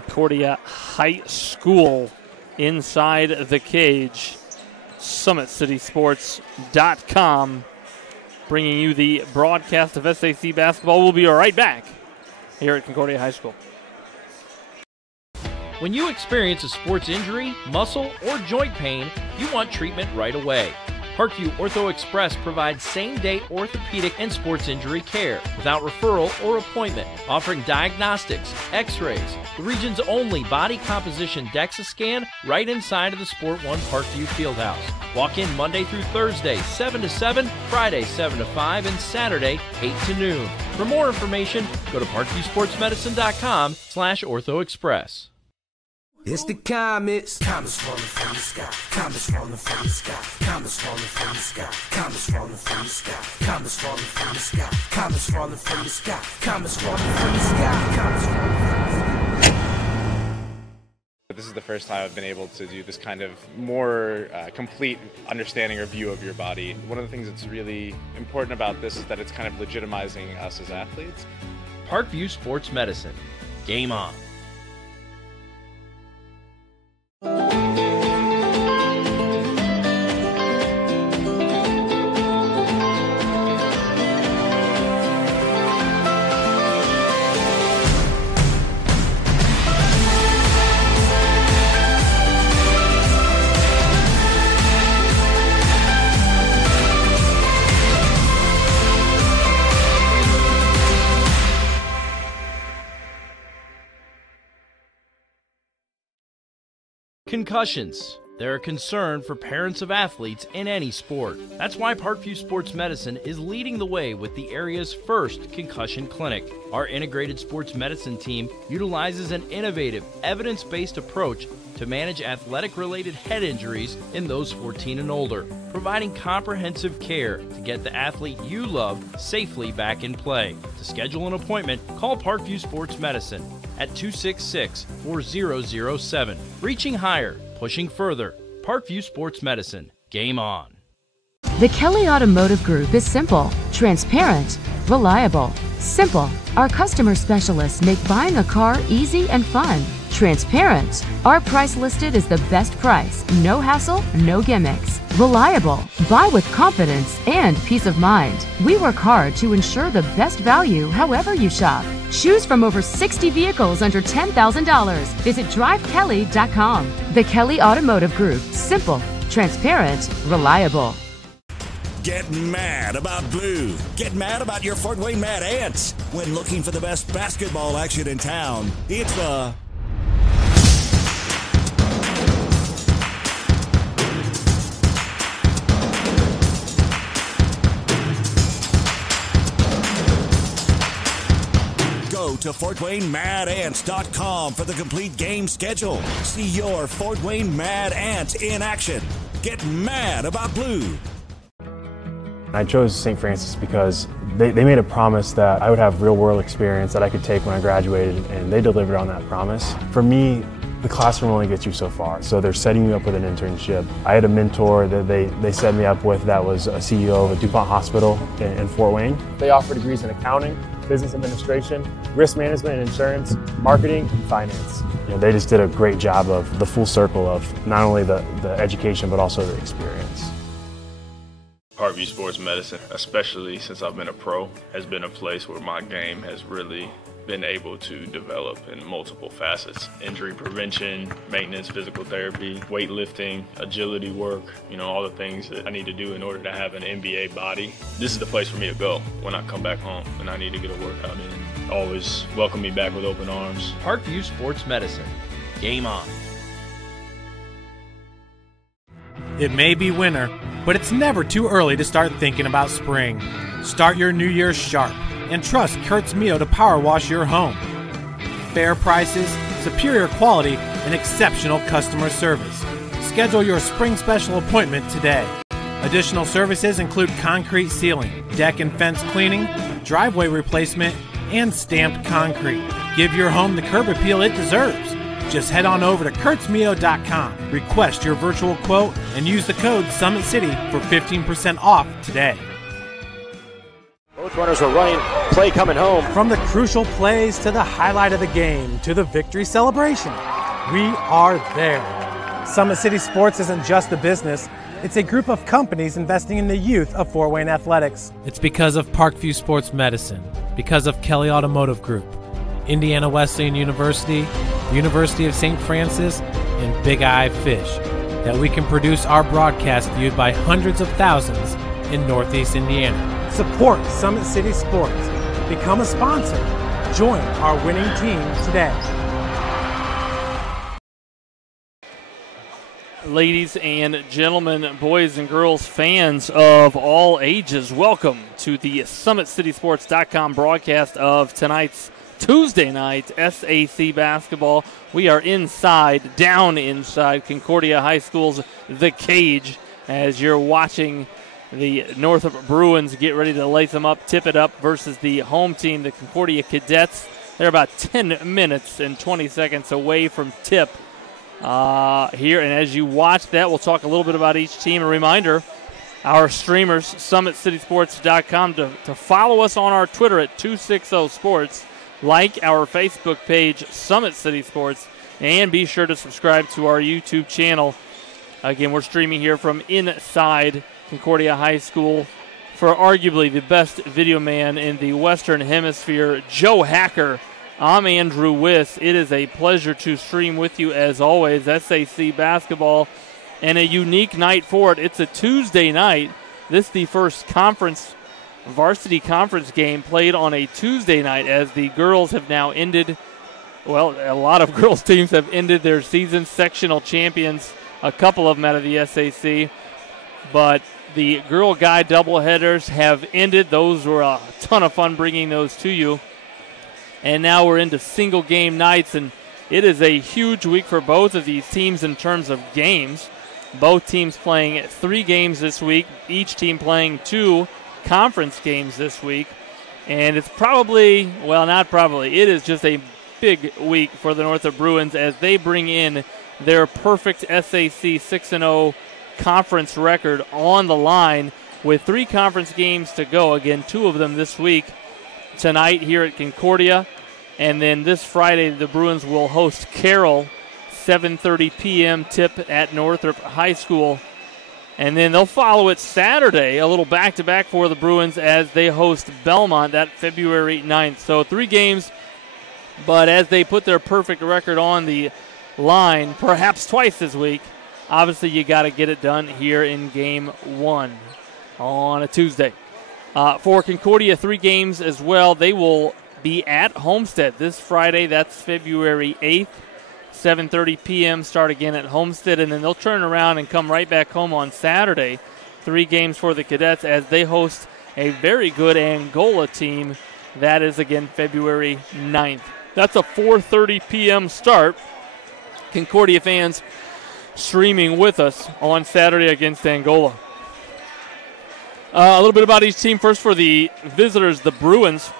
Concordia High School inside the cage. SummitCitySports.com bringing you the broadcast of SAC basketball. We'll be right back here at Concordia High School. When you experience a sports injury, muscle, or joint pain, you want treatment right away. Parkview Ortho Express provides same-day orthopedic and sports injury care without referral or appointment, offering diagnostics, x-rays, the region's only body composition DEXA scan right inside of the Sport One Parkview Fieldhouse. Walk in Monday through Thursday, 7 to 7, Friday, 7 to 5, and Saturday, 8 to noon. For more information, go to parkviewsportsmedicine.com/orthoexpress. It's the comets. Comets falling from the sky. Comets falling from the sky. Comets falling from the sky. Comets falling from the sky. Comets falling from the sky. Comets falling from the sky. Comets falling from the sky. Comets falling from the sky. This is the first time I've been able to do this kind of more complete understanding or view of your body. One of the things that's really important about this is that it's kind of legitimizing us as athletes. Parkview Sports Medicine. Game on. Concussions. They're a concern for parents of athletes in any sport. That's why Parkview Sports Medicine is leading the way with the area's first concussion clinic. Our integrated sports medicine team utilizes an innovative, evidence-based approach to manage athletic-related head injuries in those 14 and older, providing comprehensive care to get the athlete you love safely back in play. To schedule an appointment, call Parkview Sports Medicine at 266-4007. Reaching higher, pushing further. Parkview Sports Medicine. Game on. The Kelly Automotive Group is simple, transparent, reliable. Simple. Our customer specialists make buying a car easy and fun. Transparent. Our price listed is the best price. No hassle, no gimmicks. Reliable. Buy with confidence and peace of mind. We work hard to ensure the best value however you shop. Choose from over 60 vehicles under $10,000. Visit drivekelly.com. The Kelly Automotive Group. Simple, transparent, reliable. Get mad about blue. Get mad about your Fort Wayne Mad Ants. When looking for the best basketball action in town, it's the Go to FortWayneMadAnts.com for the complete game schedule. See your Fort Wayne Mad Ants in action. Get mad about blue. I chose St. Francis because they made a promise that I would have real-world experience that I could take when I graduated, and they delivered on that promise. For me, the classroom only gets you so far, so they're setting you up with an internship. I had a mentor that they set me up with that was a CEO of a DuPont hospital in Fort Wayne. They offer degrees in accounting, business administration, risk management and insurance, marketing, and finance. You know, they just did a great job of the full circle of not only the education but also the experience. Parkview Sports Medicine, especially since I've been a pro, has been a place where my game has really been able to develop in multiple facets. Injury prevention, maintenance, physical therapy, weightlifting, agility work, you know, all the things that I need to do in order to have an NBA body. This is the place for me to go when I come back home and I need to get a workout in. Always welcome me back with open arms. Parkview Sports Medicine. Game on. It may be winter, but it's never too early to start thinking about spring. Start your new year sharp and trust Kurt's Mio to power wash your home. Fair prices, superior quality, and exceptional customer service. Schedule your spring special appointment today. Additional services include concrete sealing, deck and fence cleaning, driveway replacement, and stamped concrete. Give your home the curb appeal it deserves. Just head on over to kurtzmio.com, request your virtual quote, and use the code SummitCity for 15% off today. Both Runners are running, play coming home. From the crucial plays to the highlight of the game to the victory celebration, we are there. Summit City Sports isn't just a business, it's a group of companies investing in the youth of Fort Wayne athletics. It's because of Parkview Sports Medicine, because of Kelly Automotive Group, Indiana Wesleyan University, the University of St. Francis, and Big Eye Fish, that we can produce our broadcast viewed by hundreds of thousands in Northeast Indiana. Support Summit City Sports. Become a sponsor. Join our winning team today. Ladies and gentlemen, boys and girls, fans of all ages, welcome to the SummitCitySports.com broadcast of tonight's Tuesday night SAC basketball. We are down inside Concordia High School's The Cage as you're watching the Northrop Bruins get ready to lace them up, tip it up versus the home team, the Concordia Cadets. They're about 10 minutes and 20 seconds away from tip here. And as you watch that, we'll talk a little bit about each team. A reminder, our streamers, SummitCitySports.com, to follow us on our Twitter at 260sports, like our Facebook page, Summit City Sports, and be sure to subscribe to our YouTube channel. Again, we're streaming here from inside Concordia High School for arguably the best video man in the Western Hemisphere, Joe Hacker. I'm Andrew Wiss. It is a pleasure to stream with you as always. SAC basketball and a unique night for it. It's a Tuesday night. This is the first varsity conference game played on a Tuesday night as the girls have now ended. Well, a lot of girls teams have ended their season, sectional champions, a couple of them out of the SAC. But the girl guy doubleheaders have ended. Those were a ton of fun bringing those to you. And now we're into single game nights, and it is a huge week for both of these teams in terms of games. Both teams playing 3 games this week, each team playing 2 conference games this week. And it's it is just a big week for the Northrop Bruins as they bring in their perfect SAC 6-0 conference record on the line with 3 conference games to go. Again, 2 of them this week, tonight here at Concordia, and then this Friday the Bruins will host Carroll, 7:30 p.m. tip at Northrop High School, and then they'll follow it Saturday, a little back-to-back for the Bruins as they host Belmont that February 9th. So 3 games, but as they put their perfect record on the line, perhaps twice this week, obviously, you got to get it done here in Game 1 on a Tuesday. For Concordia, 3 games as well. They will be at Homestead this Friday. That's February 8th, 7:30 p.m. Start again at Homestead, and then they'll turn around and come right back home on Saturday. 3 games for the Cadets as they host a very good Angola team. That is, again, February 9th. That's a 4:30 p.m. start. Concordia fans streaming with us on Saturday against Angola. A little bit about each team. First, for the visitors, the Bruins.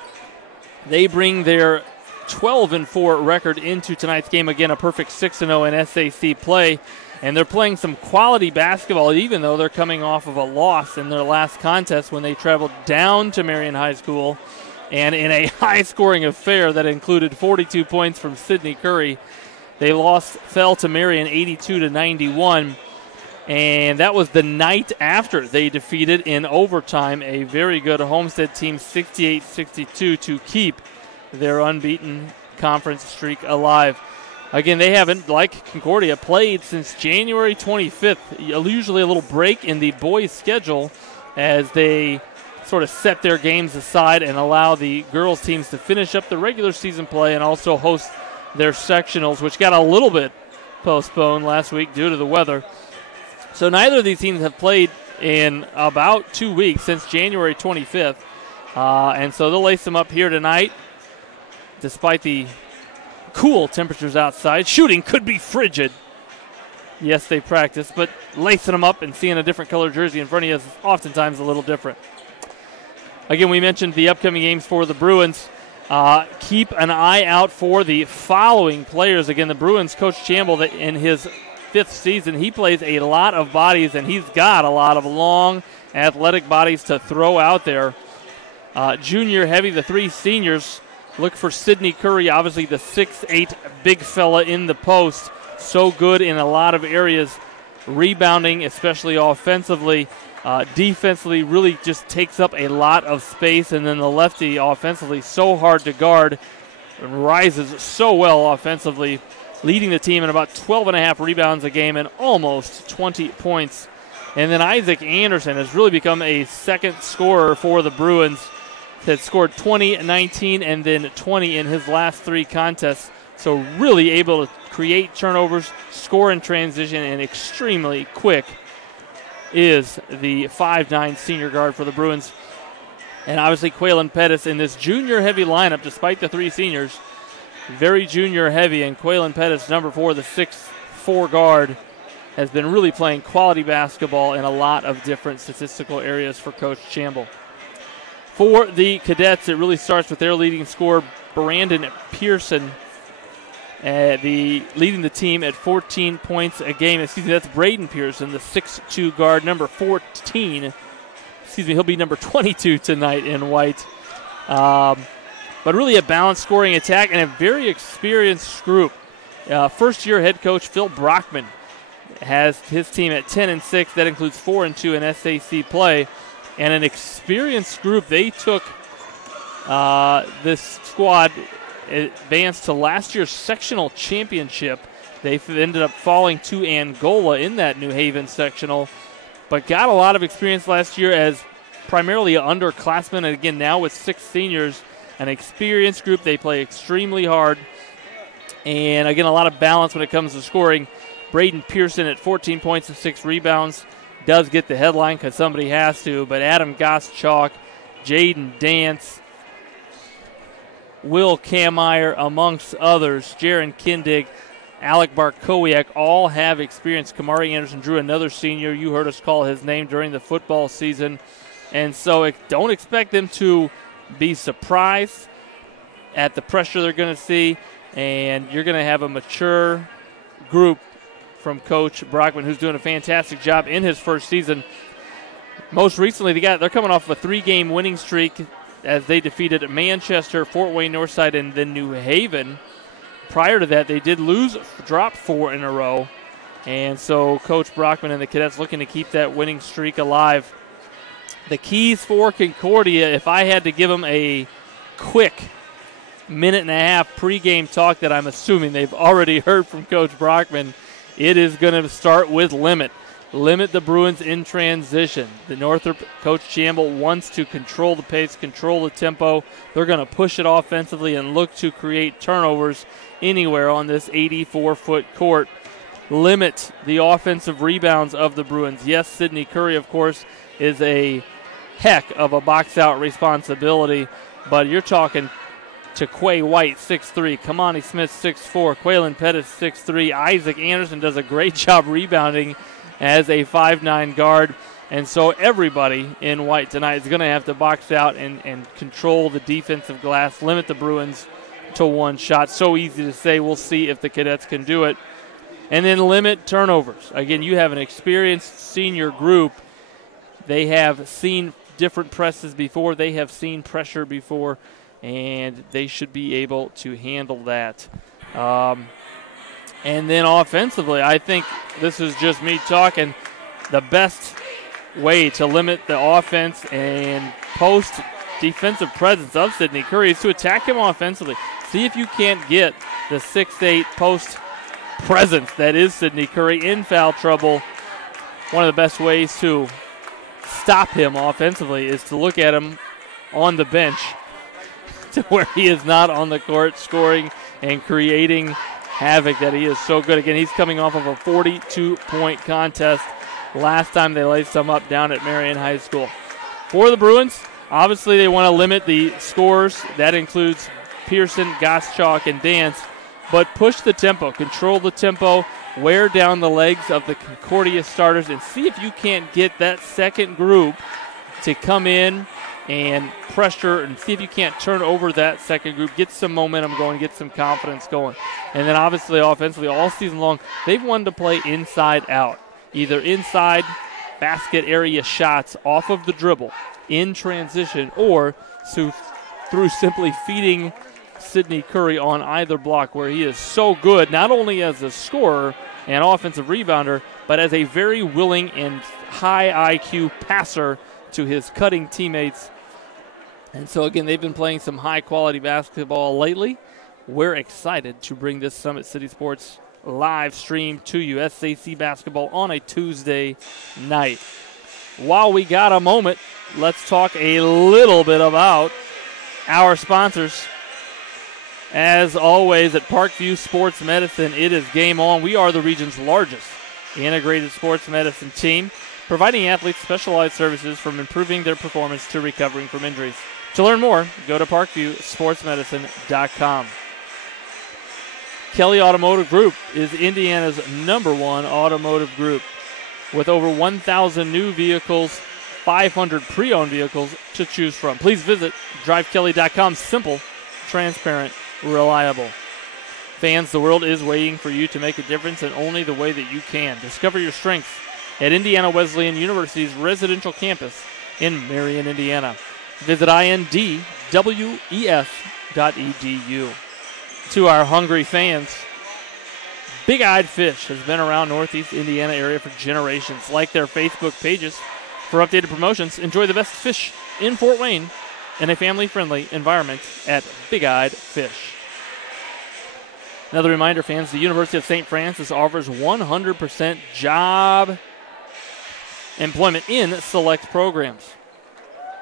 They bring their 12-4 record into tonight's game. Again, a perfect 6-0 in SAC play. And they're playing some quality basketball, even though they're coming off of a loss in their last contest when they traveled down to Marion High School. And in a high-scoring affair that included 42 points from Sidney Curry, they fell to Marion 82-91, and that was the night after they defeated in overtime a very good Homestead team 68-62 to keep their unbeaten conference streak alive. Again, they haven't, like Concordia, played since January 25th, usually a little break in the boys' schedule as they sort of set their games aside and allow the girls' teams to finish up the regular season play and also host their sectionals, which got a little bit postponed last week due to the weather. So neither of these teams have played in about 2 weeks, since January 25th. And so they'll lace them up here tonight, despite the cool temperatures outside. Shooting could be frigid. Yes, they practice, but lacing them up and seeing a different color jersey in front of you is oftentimes a little different. Again, we mentioned the upcoming games for the Bruins. Keep an eye out for the following players. Again, the Bruins coach Chamble, in his 5th season, he plays a lot of bodies, and he's got a lot of long, athletic bodies to throw out there. Junior heavy, the three seniors look for Sidney Curry, obviously the 6'8" big fella in the post. So good in a lot of areas, rebounding, especially offensively. Defensively, really just takes up a lot of space. And then the lefty offensively, so hard to guard, rises so well offensively, leading the team in about 12.5 rebounds a game and almost 20 points. And then Isaac Anderson has really become a second scorer for the Bruins. Has scored 20, 19, and then 20 in his last 3 contests. So really able to create turnovers, score in transition, and extremely quick is the 5'9" senior guard for the Bruins. And obviously Quaylen Pettis in this junior-heavy lineup, despite the 3 seniors, very junior-heavy. And Quaylen Pettis, number 4, the 6'4" guard, has been really playing quality basketball in a lot of different statistical areas for Coach Chamble. For the Cadets, it really starts with their leading scorer, Brandon Pearson, leading the team at 14 points a game. That's Braden Pearson, the 6'2" guard, number 14. He'll be number 22 tonight in white. But really a balanced scoring attack and a very experienced group. First-year head coach Phil Brockman has his team at 10-6. That includes 4-2 in SAC play. And an experienced group. They took this squad, advanced to last year's sectional championship. They ended up falling to Angola in that New Haven sectional, but got a lot of experience last year as primarily underclassmen. And again, now with 6 seniors, an experienced group. They play extremely hard. And again, a lot of balance when it comes to scoring. Braden Pearson at 14 points and 6 rebounds. Does get the headline because somebody has to, but Adam Goschalk, Jaden Dance, Will Kameyer, amongst others, Jaron Kindig, Alec Barkowiak, all have experience. Kamari Anderson Drew, another senior. You heard us call his name during the football season. And so don't expect them to be surprised at the pressure they're going to see, and you're going to have a mature group from Coach Brockman, who's doing a fantastic job in his first season. Most recently, they're coming off of a 3-game winning streak as they defeated Manchester, Fort Wayne Northside, and then New Haven. Prior to that, they did drop 4 in a row. And so Coach Brockman and the Cadets looking to keep that winning streak alive. The keys for Concordia, if I had to give them a quick minute-and-a-half pregame talk that I'm assuming they've already heard from Coach Brockman, it is going to start with limit. Limit the Bruins in transition. The Northrop Coach Chamble wants to control the pace, control the tempo. They're going to push it offensively and look to create turnovers anywhere on this 84-foot court. Limit the offensive rebounds of the Bruins. Yes, Sidney Curry, of course, is a heck of a box-out responsibility, but you're talking to Quay White, 6'3", Kamani Smith, 6'4", Quaylen Pettis, 6'3". Isaac Anderson does a great job rebounding as a 5'9" guard. And so everybody in white tonight is going to have to box out and control the defensive glass, limit the Bruins to 1 shot. So easy to say. We'll see if the Cadets can do it. And then limit turnovers. Again, you have an experienced senior group. They have seen different presses before. They have seen pressure before. And they should be able to handle that. And then offensively, I think this is just me talking. The best way to limit the offense and post defensive presence of Sidney Curry is to attack him offensively. See if you can't get the 6'8" post presence that is Sidney Curry in foul trouble. One of the best ways to stop him offensively is to look at him on the bench, to where he is not on the court scoring and creating havoc that he is so good. Again, he's coming off of a 42-point contest last time they laced him up down at Marion High School. For the Bruins, obviously they want to limit the scores. That includes Pearson, Goschalk, and Dance. But push the tempo, control the tempo, wear down the legs of the Concordia starters, and see if you can't get that second group to come in and pressure and see if you can't turn over that second group, get some momentum going, get some confidence going. And then obviously offensively all season long, they've wanted to play inside out, either inside basket area shots off of the dribble, in transition or through simply feeding Sidney Curry on either block, where he is so good not only as a scorer and offensive rebounder, but as a very willing and high IQ passer to his cutting teammates. And so, again, they've been playing some high-quality basketball lately. We're excited to bring this Summit City Sports live stream to you, SAC basketball on a Tuesday night. While we got a moment, let's talk a little bit about our sponsors. As always, at Parkview Sports Medicine, it is game on. We are the region's largest integrated sports medicine team, providing athletes specialized services from improving their performance to recovering from injuries. To learn more, go to parkviewsportsmedicine.com. Kelly Automotive Group is Indiana's #1 automotive group, with over 1,000 new vehicles, 500 pre-owned vehicles to choose from. Please visit drivekelly.com. Simple, transparent, reliable. Fans, the world is waiting for you to make a difference in only the way that you can. Discover your strengths at Indiana Wesleyan University's residential campus in Marion, Indiana. Visit indwes.edu. To our hungry fans, Big Eyed Fish has been around Northeast Indiana area for generations. Like their Facebook pages for updated promotions. Enjoy the best fish in Fort Wayne in a family-friendly environment at Big Eyed Fish. Another reminder, fans, the University of St. Francis offers 100% job employment in select programs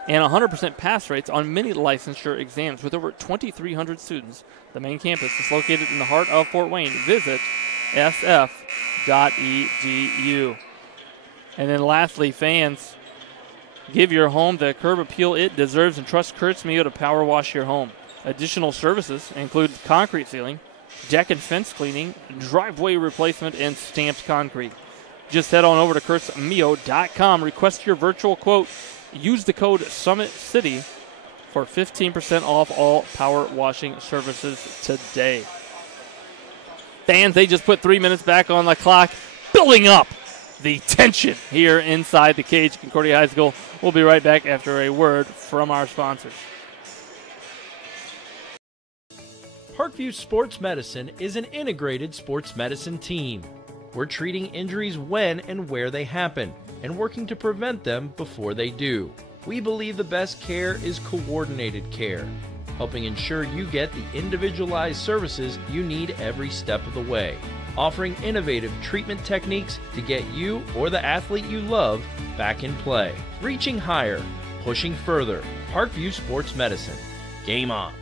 and 100% pass rates on many licensure exams. With over 2,300 students, the main campus is located in the heart of Fort Wayne. Visit sf.edu. And then lastly, fans, give your home the curb appeal it deserves and trust Kurtz Mio to power wash your home. Additional services include concrete sealing, deck and fence cleaning, driveway replacement, and stamped concrete. Just head on over to kurtzmio.com, request your virtual quote, use the code SummitCity for 15% off all power washing services today. Fans, they just put 3 minutes back on the clock, building up the tension here inside the cage, Concordia High School. We'll be right back after a word from our sponsors. Parkview Sports Medicine is an integrated sports medicine team. We're treating injuries when and where they happen and working to prevent them before they do. We believe the best care is coordinated care, helping ensure you get the individualized services you need every step of the way, offering innovative treatment techniques to get you or the athlete you love back in play. Reaching higher, pushing further. Parkview Sports Medicine. Game on.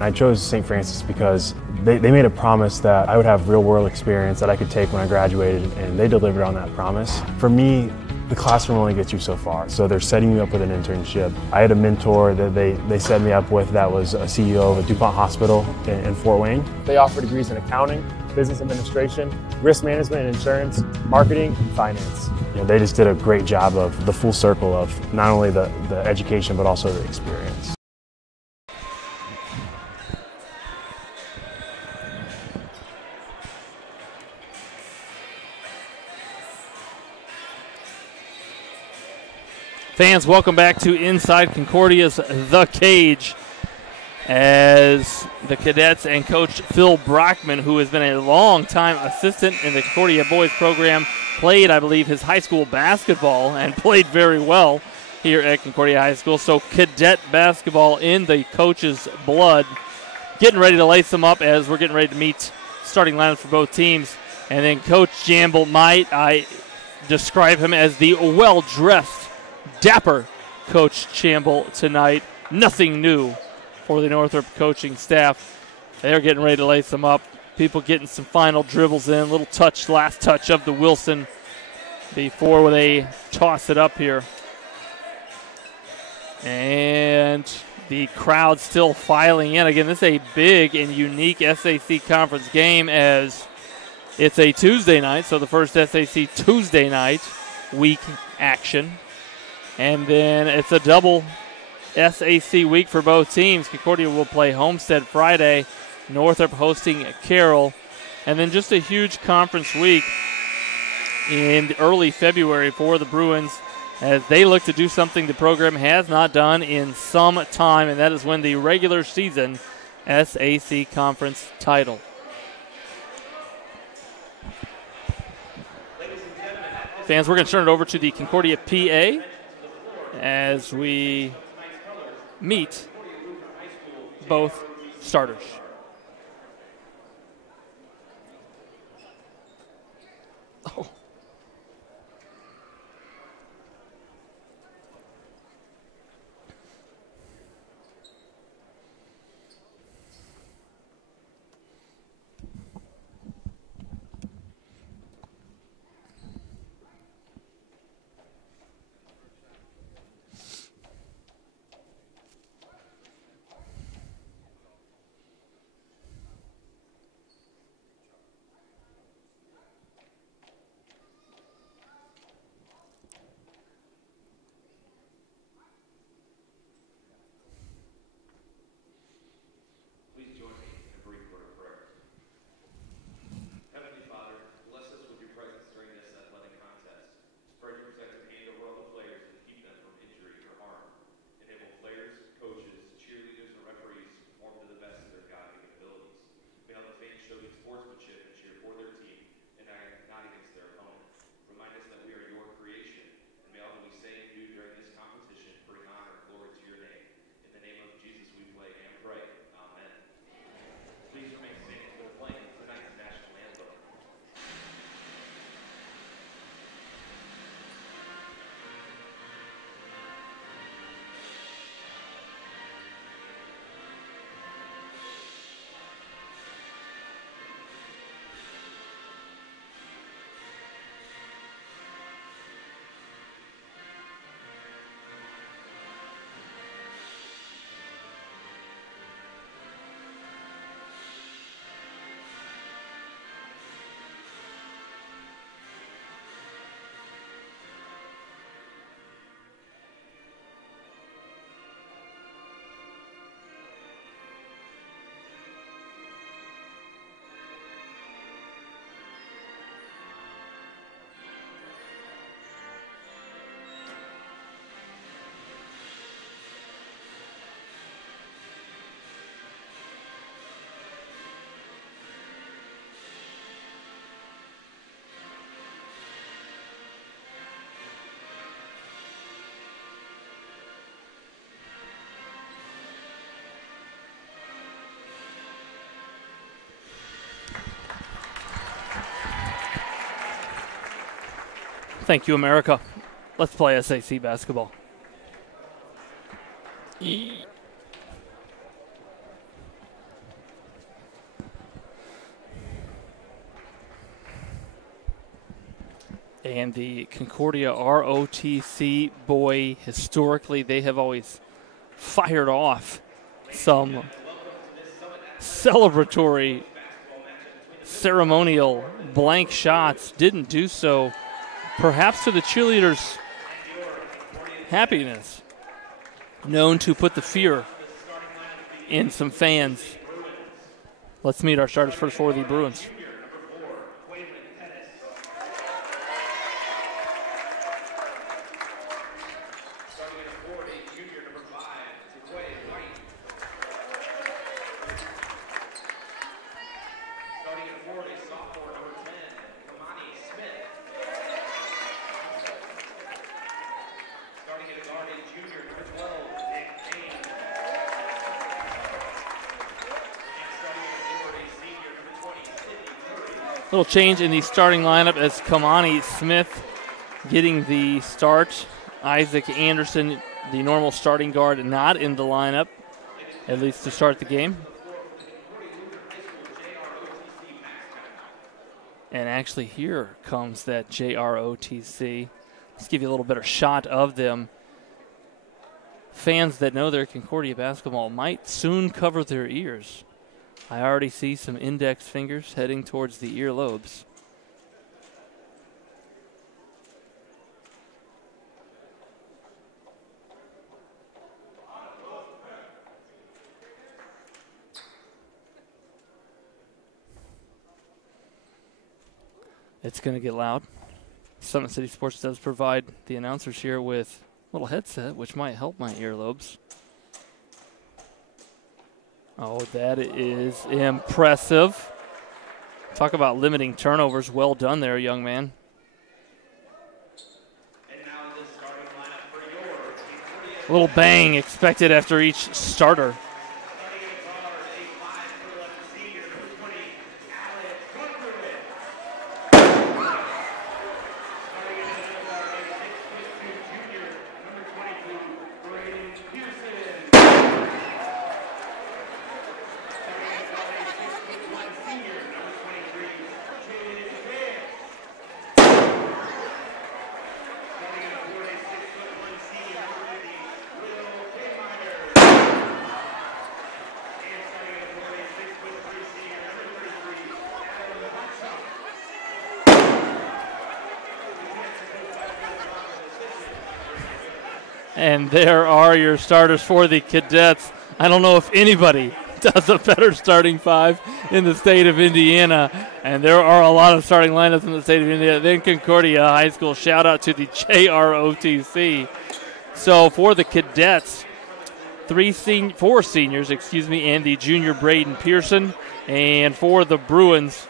I chose St. Francis because they made a promise that I would have real-world experience that I could take when I graduated, and they delivered on that promise. For me, the classroom only gets you so far, so they're setting me up with an internship. I had a mentor that they set me up with that was a CEO of a DuPont hospital in Fort Wayne. They offer degrees in accounting, business administration, risk management and insurance, marketing, and finance. You know, they just did a great job of the full circle of not only the education but also the experience. Fans, welcome back to Inside Concordia's The Cage, as the cadets and Coach Phil Brockman, who has been a long-time assistant in the Concordia boys program, played, I believe, his high school basketball and played very well here at Concordia High School. So cadet basketball in the coach's blood. Getting ready to lace them up as we're getting ready to meet starting lineups for both teams. And then Coach Jamble, might I describe him as the well-dressed, dapper Coach Chamble tonight. Nothing new for the Northrop coaching staff. They're getting ready to lace them up. People getting some final dribbles in. Little touch, last touch of the Wilson before they toss it up here. And the crowd still filing in. Again, this is a big and unique SAC conference game as it's a Tuesday night, so the first SAC Tuesday night week action. And then it's a double SAC week for both teams. Concordia will play Homestead Friday, Northrop hosting Carroll. And then just a huge conference week in early February for the Bruins as they look to do something the program has not done in some time, and that is win the regular season SAC Conference title. Fans, we're going to turn it over to the Concordia PA as we meet both starters. Oh. Thank you, America. Let's play SAC basketball. And the Concordia ROTC, boy, historically, they have always fired off some celebratory, ceremonial blank shots. Didn't do so, perhaps to the cheerleaders' happiness. Known to put the fear in some fans. Let's meet our starters first for the Bruins. Little change in the starting lineup as Kamani Smith getting the start. Isaac Anderson, the normal starting guard, not in the lineup, at least to start the game. And actually here comes that JROTC. Let's give you a little better shot of them. Fans that know their Concordia basketball might soon cover their ears. I already see some index fingers heading towards the earlobes. It's going to get loud. Summit City Sports does provide the announcers here with a little headset, which might help my earlobes. Oh, that is impressive. Talk about limiting turnovers. Well done there, young man. A little bang expected after each starter. And there are your starters for the Cadets. I don't know if anybody does a better starting five in the state of Indiana. And there are a lot of starting lineups in the state of Indiana. Then Concordia High School. Shout out to the JROTC. So for the Cadets, four seniors, and the junior Braden Pearson. And for the Bruins,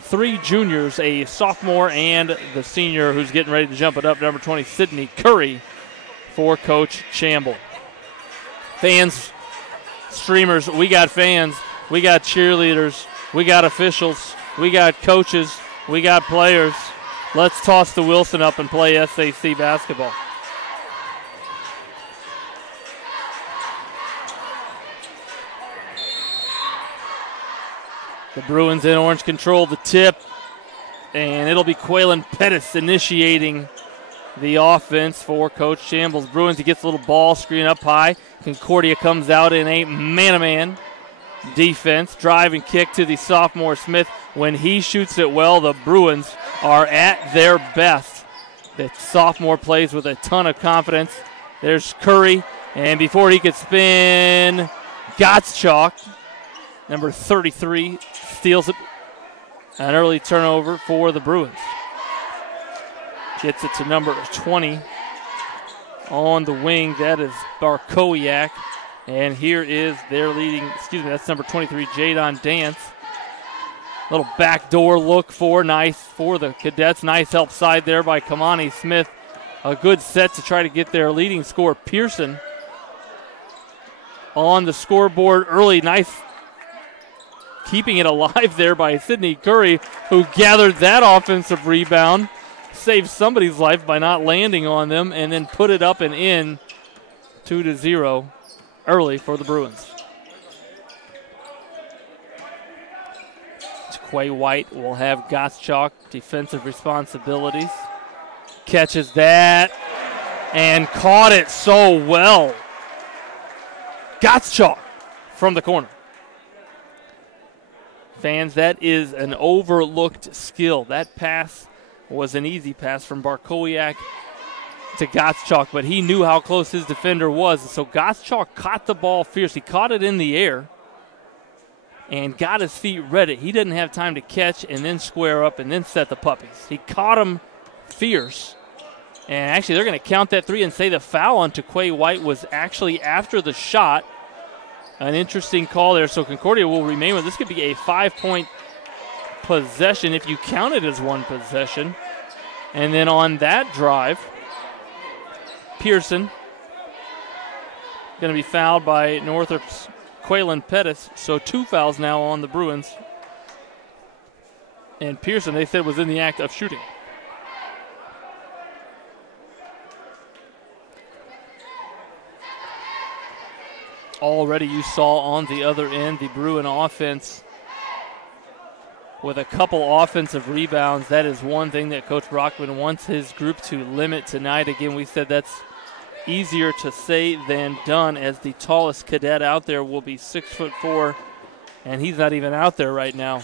3 juniors, a sophomore, and the senior who's getting ready to jump it up, number 20, Sydney Curry, for Coach Chamble. Fans, streamers, we got fans, we got cheerleaders, we got officials, we got coaches, we got players. Let's toss the Wilson up and play SAC basketball. The Bruins in orange control the tip, and it'll be Quaylen Pettis initiating the offense for Coach Chambles. Bruins, he gets a little ball screen up high. Concordia comes out in a man-to-man defense. Drive and kick to the sophomore Smith. When he shoots it well, the Bruins are at their best. The sophomore plays with a ton of confidence. There's Curry, and before he could spin, Gottschalk, number 33, steals it. An early turnover for the Bruins. Gets it to number 20 on the wing. That is Barkowiak. And here is their leading, that's number 23, Jadon Dance. Little backdoor look for the Cadets. Nice help side there by Kamani Smith. A good set to try to get their leading scorer, Pearson, on the scoreboard early. Nice keeping it alive there by Sydney Curry, who gathered that offensive rebound. Saved somebody's life by not landing on them, and then put it up and in 2-0 early for the Bruins. Quay White will have Gottschalk defensive responsibilities. Catches that and caught it so well. Gottschalk from the corner. Fans, that is an overlooked skill. That pass was an easy pass from Barkowiak to Gottschalk, but he knew how close his defender was. So Gottschalk caught the ball fierce. He caught it in the air and got his feet ready. He didn't have time to catch and then square up and then set the puppies. He caught him fierce. And actually, they're going to count that 3 and say the foul on Quay White was actually after the shot. An interesting call there. So Concordia will remain with this. Could be a 5-point possession if you count it as one possession. And then on that drive, Pearson going to be fouled by Northrop's Quaylen Pettis. So 2 fouls now on the Bruins. And Pearson, they said, was in the act of shooting. Already you saw on the other end the Bruin offense with a couple offensive rebounds. That is one thing that Coach Brockman wants his group to limit tonight. Again, we said that's easier to say than done, as the tallest cadet out there will be 6'4", and he's not even out there right now.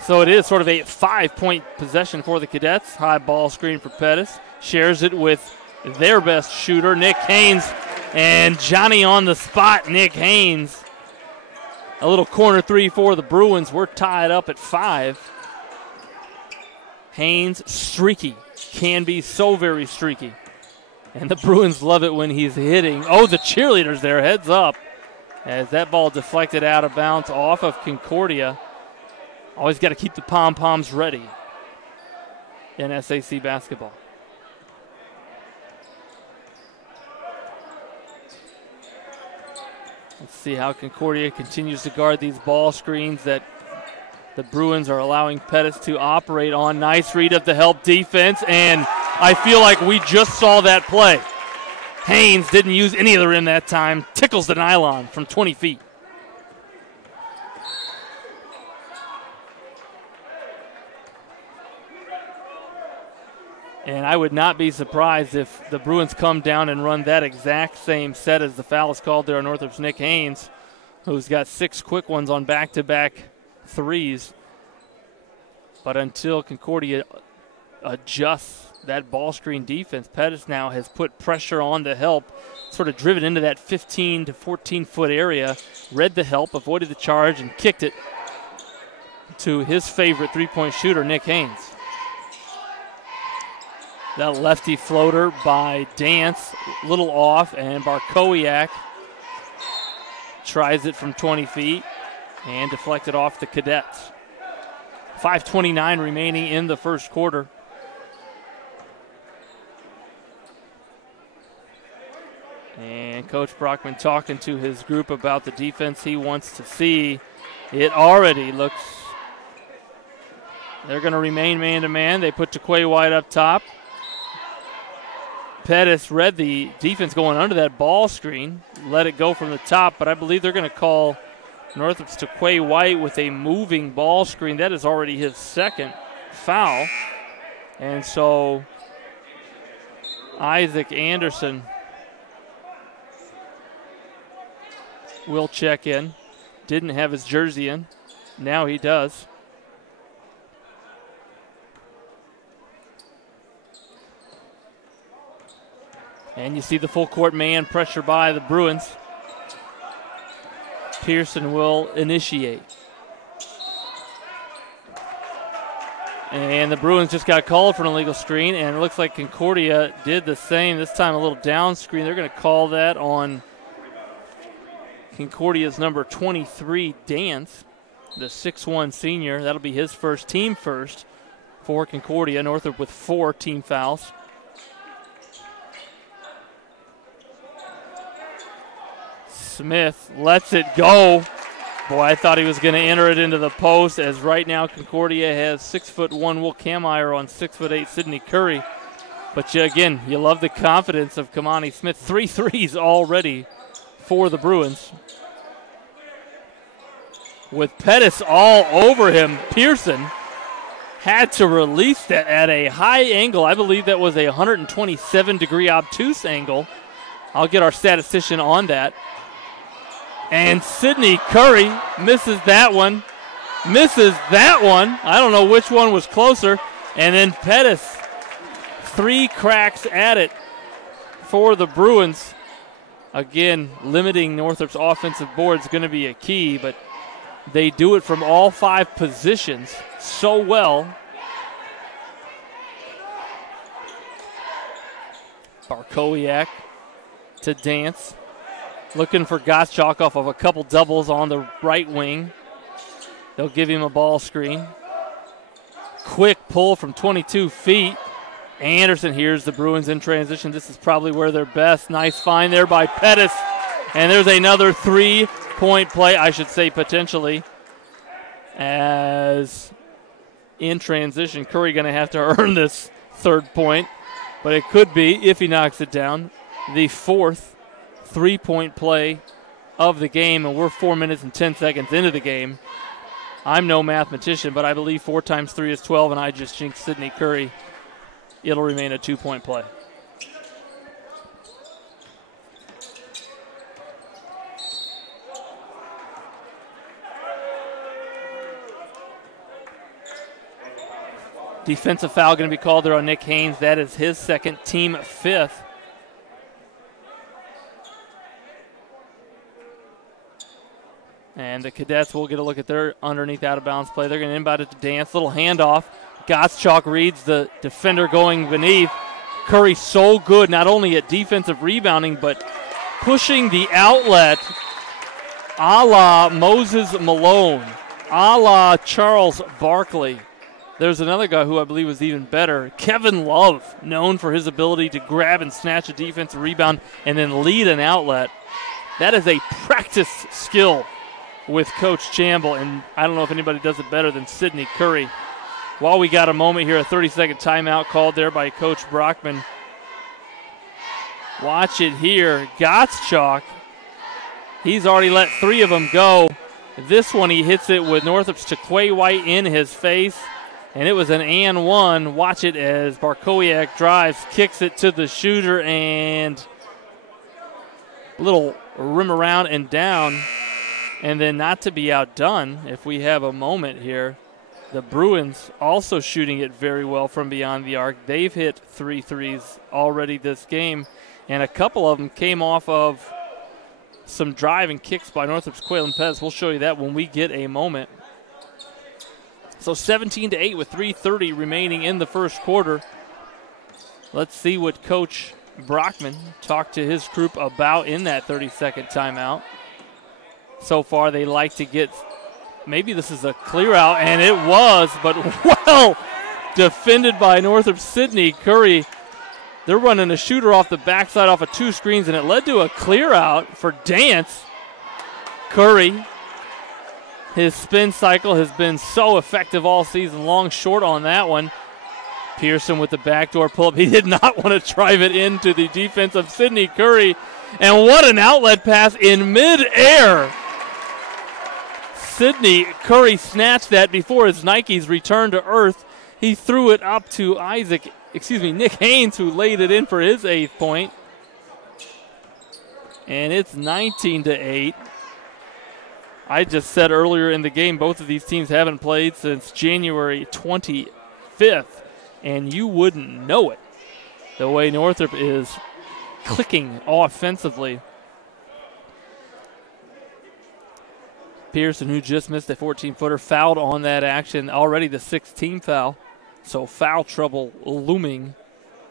So it is sort of a 5-point possession for the Cadets. High ball screen for Pettis. Shares it with their best shooter, Nick Haynes. And Johnny on the spot, Nick Haynes. A little corner 3 for the Bruins. We're tied up at 5. Haynes, streaky, can be so very streaky. And the Bruins love it when he's hitting. Oh, the cheerleaders there, heads up. As that ball deflected out of bounds off of Concordia. Always got to keep the pom-poms ready in SAC basketball. Let's see how Concordia continues to guard these ball screens that the Bruins are allowing Pettis to operate on. Nice read of the help defense, and I feel like we just saw that play. Haynes didn't use any of the rim that time. Tickles the nylon from 20 feet. And I would not be surprised if the Bruins come down and run that exact same set as the foul is called there on Northrop's Nick Haynes, who's got 6 quick ones on back-to-back threes. But until Concordia adjusts that ball screen defense, Pettis now has put pressure on the help, sort of driven into that 15 to 14-foot area, read the help, avoided the charge, and kicked it to his favorite three-point shooter, Nick Haynes. That lefty floater by Dance, a little off, and Barkowiak tries it from 20 feet and deflected off the Cadets. 5:29 remaining in the first quarter. And Coach Brockman talking to his group about the defense he wants to see. It already looks, they're going to remain man-to-man. They put Taquay White up top. Pettis read the defense going under that ball screen, let it go from the top, but I believe they're going to call Northrop's Taquay White with a moving ball screen. That is already his second foul. And so Isaac Anderson will check in. Didn't have his jersey in. Now he does. And you see the full court man pressure by the Bruins. Pearson will initiate. And the Bruins just got called for an illegal screen, and it looks like Concordia did the same, this time a little down screen. They're going to call that on Concordia's number 23, Dance, the 6'1 senior. That'll be his first, team first for Concordia. Northrop with 4 team fouls. Smith lets it go. Boy, I thought he was going to enter it into the post, as right now Concordia has 6'1" Will Kameyer on 6'8" Sidney Curry. But again, you love the confidence of Kamani Smith. 3 threes already for the Bruins. With Pettis all over him, Pearson had to release that at a high angle. I believe that was a 127-degree obtuse angle. I'll get our statistician on that. And Sidney Curry misses that one. I don't know which one was closer. And then Pettis, 3 cracks at it for the Bruins. Again, limiting Northrop's offensive board is going to be a key, but they do it from all 5 positions so well. Barkowiak to Dance. Looking for Gottschalk off of a couple doubles on the right wing. They'll give him a ball screen. Quick pull from 22 feet. Anderson hears the Bruins in transition. This is probably where they're best. Nice find there by Pettis. And there's another 3-point play, I should say potentially. As in transition, Curry going to have to earn this 3rd point. But it could be, if he knocks it down, the 4th 3-point play of the game, and we're 4 minutes and 10 seconds into the game. I'm no mathematician, but I believe 4 times 3 is 12, and I just jinxed Sidney Curry. It'll remain a 2-point play. Defensive foul going to be called there on Nick Haynes. That is his 2nd, team 5th. And the Cadets will get a look at their underneath out-of-bounds play. They're going to inbound it to Dance. Little handoff. Gottschalk reads the defender going beneath. Curry so good not only at defensive rebounding but pushing the outlet a la Moses Malone, a la Charles Barkley. There's another guy who I believe was even better, Kevin Love, known for his ability to grab and snatch a defensive rebound and then lead an outlet. That is a practiced skill with Coach Chamble, and I don't know if anybody does it better than Sidney Curry. While we got a moment here, a 30-second timeout called there by Coach Brockman. Watch it here. Gottschalk, he's already let 3 of them go. This one he hits it with Northrop's Taquay White in his face, and it was an and one. Watch it as Barkowiak drives, kicks it to the shooter, and a little rim around and down. And then not to be outdone, if we have a moment here, the Bruins also shooting it very well from beyond the arc. They've hit 3 threes already this game, and a couple of them came off of some driving kicks by Northrop's Quaylen Pez. We'll show you that when we get a moment. So 17-8 with 3:30 remaining in the first quarter. Let's see what Coach Brockman talked to his group about in that 30-second timeout. So far, they like to get, maybe this is a clear out, and it was, but well defended by Northrop. Sidney Curry. They're running a shooter off the backside off of 2 screens, and it led to a clear out for Dance. Curry, his spin cycle has been so effective all season long, short on that one. Pearson with the backdoor pull-up. He did not want to drive it into the defense of Sidney Curry, and what an outlet pass in midair. Sidney Curry snatched that before his Nikes returned to earth. He threw it up to Nick Haynes, who laid it in for his 8th point. And it's 19-8. I just said earlier in the game, both of these teams haven't played since January 25th, and you wouldn't know it the way Northrop is clicking offensively. Pearson, who just missed a 14-footer, fouled on that action, already the 6th team foul. So foul trouble looming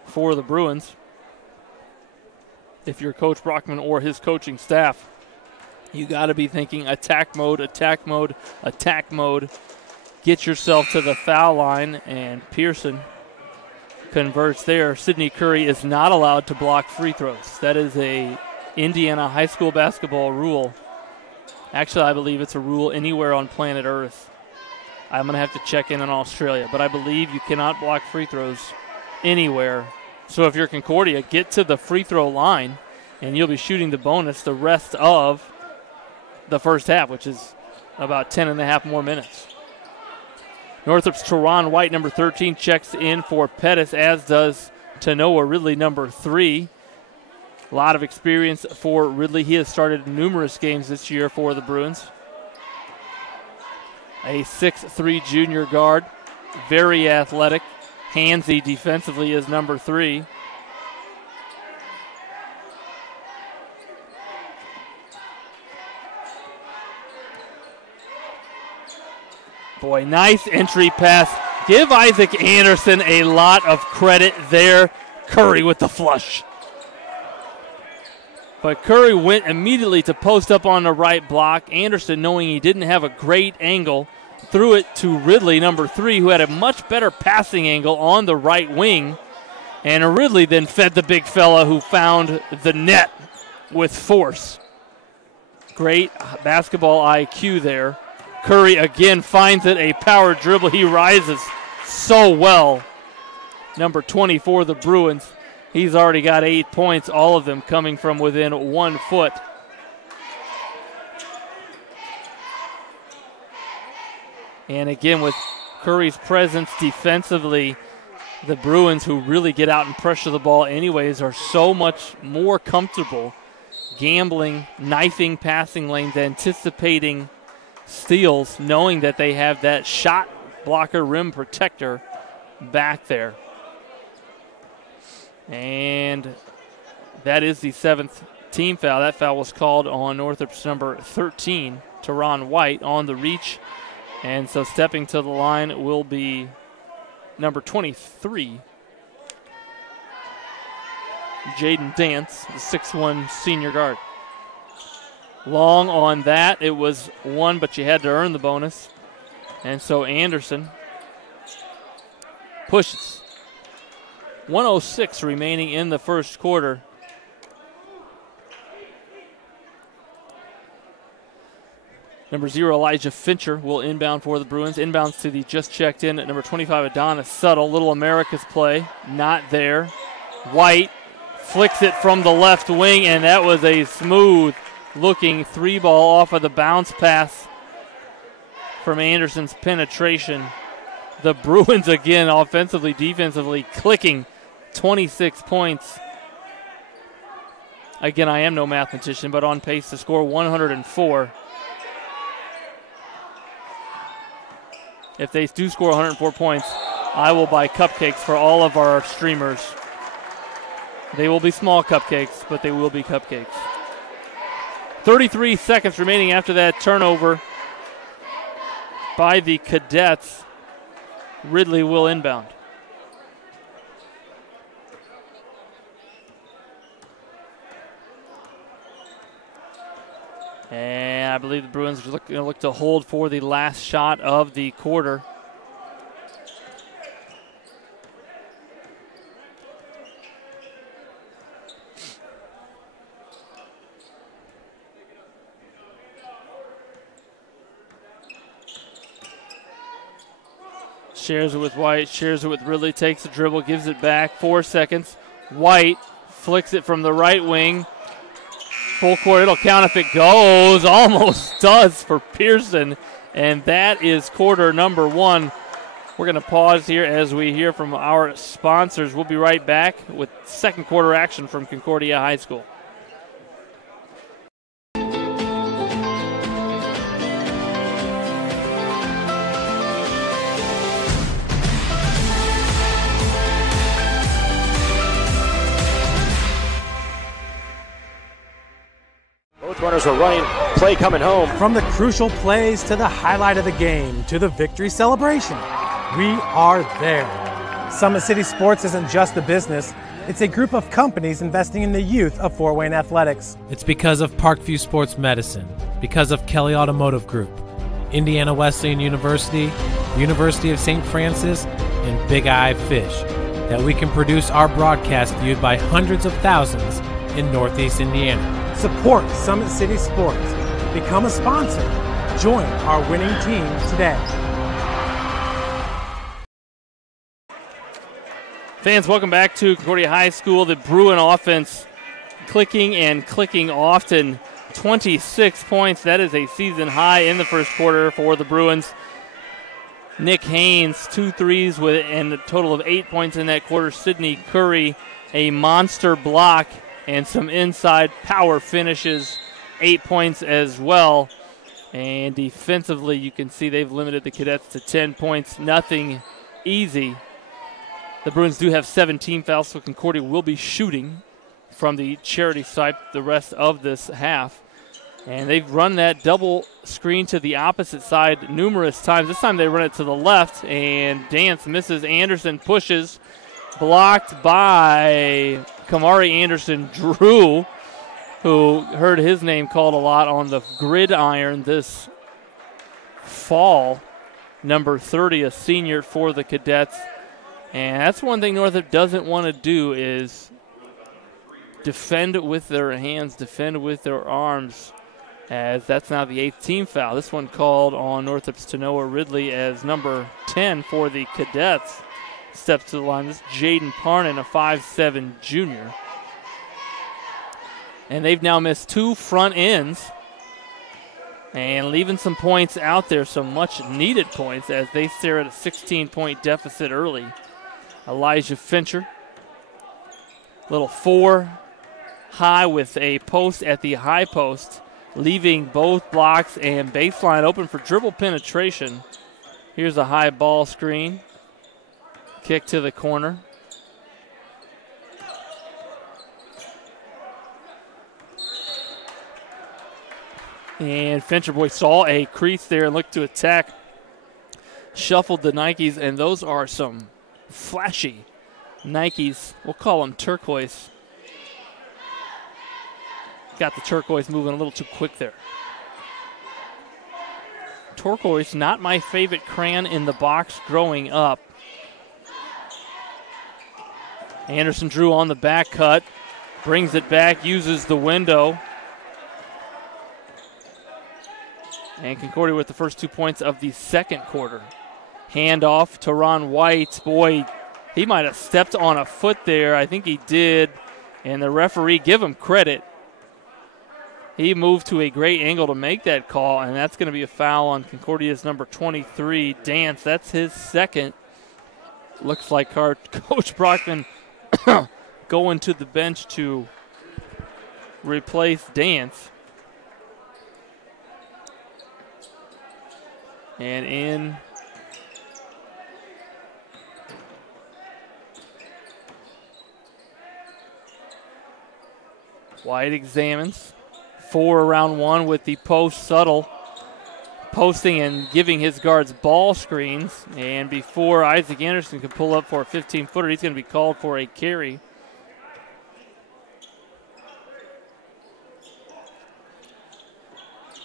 for the Bruins. If you're Coach Brockman or his coaching staff, you got to be thinking attack mode, attack mode, attack mode. Get yourself to the foul line, and Pearson converts there. Sidney Curry is not allowed to block free throws. That is a Indiana high school basketball rule. Actually, I believe it's a rule anywhere on planet Earth. I'm going to have to check in Australia, but I believe you cannot block free throws anywhere. So if you're Concordia, get to the free throw line, and you'll be shooting the bonus the rest of the first half, which is about 10 and a half more minutes. Northrop's Teron White, number 13, checks in for Pettis, as does Tanoa Ridley, number 3. A lot of experience for Ridley. He has started numerous games this year for the Bruins. A 6'3" junior guard, very athletic. Handsy defensively is number 3. Boy, nice entry pass. Give Isaac Anderson a lot of credit there. Curry with the flush. But Curry went immediately to post up on the right block. Anderson, knowing he didn't have a great angle, threw it to Ridley, number 3, who had a much better passing angle on the right wing. And Ridley then fed the big fella who found the net with force. Great basketball IQ there. Curry again finds it, a power dribble. He rises so well. Number 20 for the Bruins. He's already got 8 points, all of them coming from within 1 foot. And again, with Curry's presence defensively, the Bruins, who really get out and pressure the ball anyways, are so much more comfortable gambling, knifing passing lanes, anticipating steals, knowing that they have that shot blocker rim protector back there. And that is the 7th team foul. That foul was called on Northrop's number 13, Teron White, on the reach. And so stepping to the line will be number 23, Jaden Dance, the 6'1 senior guard. Long on that. It was 1, but you had to earn the bonus. And so Anderson pushes. 1:06 remaining in the first quarter. Number 0, Elijah Fincher, will inbound for the Bruins. Inbounds to the just checked in at number 25, Adonis Settle. Little America's play, not there. White flicks it from the left wing, and that was a smooth-looking 3-ball off of the bounce pass from Anderson's penetration. The Bruins again, offensively, defensively, clicking 26 points. Again, I am no mathematician, but on pace to score 104. If they do score 104 points, I will buy cupcakes for all of our streamers. They will be small cupcakes, but they will be cupcakes. 33 seconds remaining after that turnover by the Cadets. Ridley will inbound. And I believe the Bruins are going to look to hold for the last shot of the quarter. Shares it with White, shares it with Ridley, takes the dribble, gives it back, 4 seconds. White flicks it from the right wing. Full court, it'll count if it goes. Almost does for Pearson. And that is quarter number 1. We're going to pause here as we hear from our sponsors. We'll be right back with second quarter action from Concordia High School. Runners are running, play coming home. From the crucial plays to the highlight of the game to the victory celebration, we are there. Summit City Sports isn't just a business, it's a group of companies investing in the youth of Fort Wayne athletics. It's because of Parkview Sports Medicine, because of Kelly Automotive Group, Indiana Wesleyan University, University of St. Francis, and Big Eye Fish, that we can produce our broadcast viewed by hundreds of thousands in Northeast Indiana. Support Summit City Sports. Become a sponsor. Join our winning team today. Fans, welcome back to Concordia High School. The Bruin offense clicking and clicking often. 26 points. That is a season high in the first quarter for the Bruins. Nick Haynes, 2 threes and a total of 8 points in that quarter. Sidney Curry, a monster block and some inside power finishes, 8 points as well. And defensively, you can see they've limited the Cadets to 10 points. Nothing easy. The Bruins do have 17 fouls, so Concordia will be shooting from the charity stripe the rest of this half. And they've run that double screen to the opposite side numerous times. This time they run it to the left, and Dance misses. Anderson pushes, blocked by Kamari Anderson-Drew, who heard his name called a lot on the gridiron this fall. Number 30, a senior for the Cadets. And that's one thing Northrop doesn't want to do is defend with their hands, defend with their arms, as that's now the 8th team foul. This one called on Northrop's Tanoa Ridley as number 10 for the Cadets. Steps to the line. This is Jaden Parnan, a 5'7 junior. And they've now missed 2 front ends and leaving some points out there, some much needed points as they stare at a 16-point deficit early. Elijah Fincher, little 4 high with a post at the high post, leaving both blocks and baseline open for dribble penetration. Here's a high ball screen. Kick to the corner. And Fincher boy saw a crease there and looked to attack. Shuffled the Nikes, and those are some flashy Nikes. We'll call them turquoise. Got the turquoise moving a little too quick there. Turquoise, not my favorite crayon in the box growing up. Anderson Drew on the back cut. Brings it back, uses the window. And Concordia with the first 2 points of the second quarter. Handoff to Ron White. Boy, he might have stepped on a foot there. I think he did. And the referee, give him credit. He moved to a great angle to make that call, and that's going to be a foul on Concordia's number 23, Dance. That's his second. Looks like Coach Brockman going to the bench to replace Dance. And in White examines. 4 around 1 with the post subtle. Posting and giving his guards ball screens. And before Isaac Anderson can pull up for a 15-footer, he's going to be called for a carry.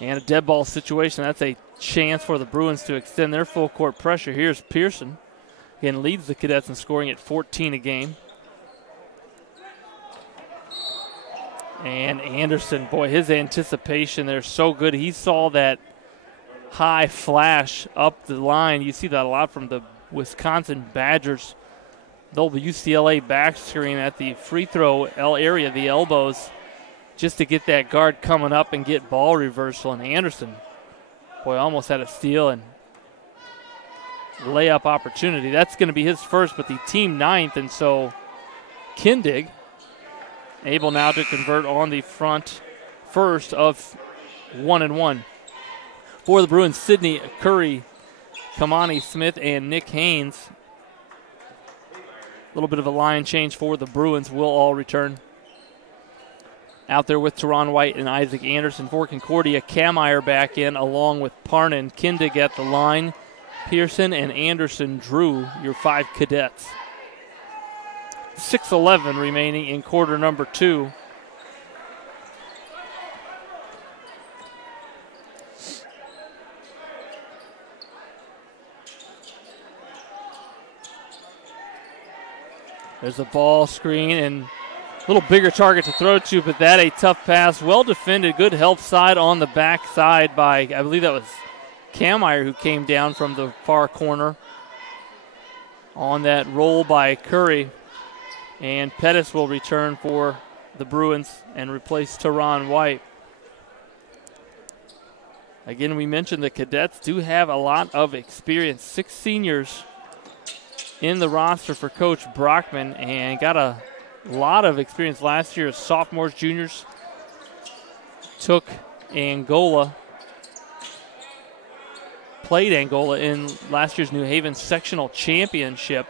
And a dead ball situation. That's a chance for the Bruins to extend their full court pressure. Here's Pearson. Again, leads the Cadets in scoring at 14 a game. And Anderson, boy, his anticipation there is so good. He saw that high flash up the line. You see that a lot from the Wisconsin Badgers. They'll be UCLA back screen at the free throw area, the elbows, just to get that guard coming up and get ball reversal. And Anderson, boy, almost had a steal and layup opportunity. That's going to be his first, but the team 9th, and so Kindig able now to convert on the front first of 1-1. For the Bruins, Sidney Curry, Kamani Smith, and Nick Haynes. A little bit of a line change for the Bruins. Will all return. Out there with Teron White and Isaac Anderson. For Concordia, Kameyer back in along with Parnan. Kindig at the line. Pearson and Anderson Drew, your 5 cadets. 6:11 remaining in quarter number 2. There's a ball screen and a little bigger target to throw to, but that a tough pass. Well defended, good help side on the back side by, I believe that was Kameyer who came down from the far corner on that roll by Curry. And Pettis will return for the Bruins and replace Teron White. Again, we mentioned the cadets do have a lot of experience. 6 seniors in the roster for Coach Brockman and got a lot of experience last year as sophomores, juniors. Took Angola, played Angola in last year's New Haven sectional championship.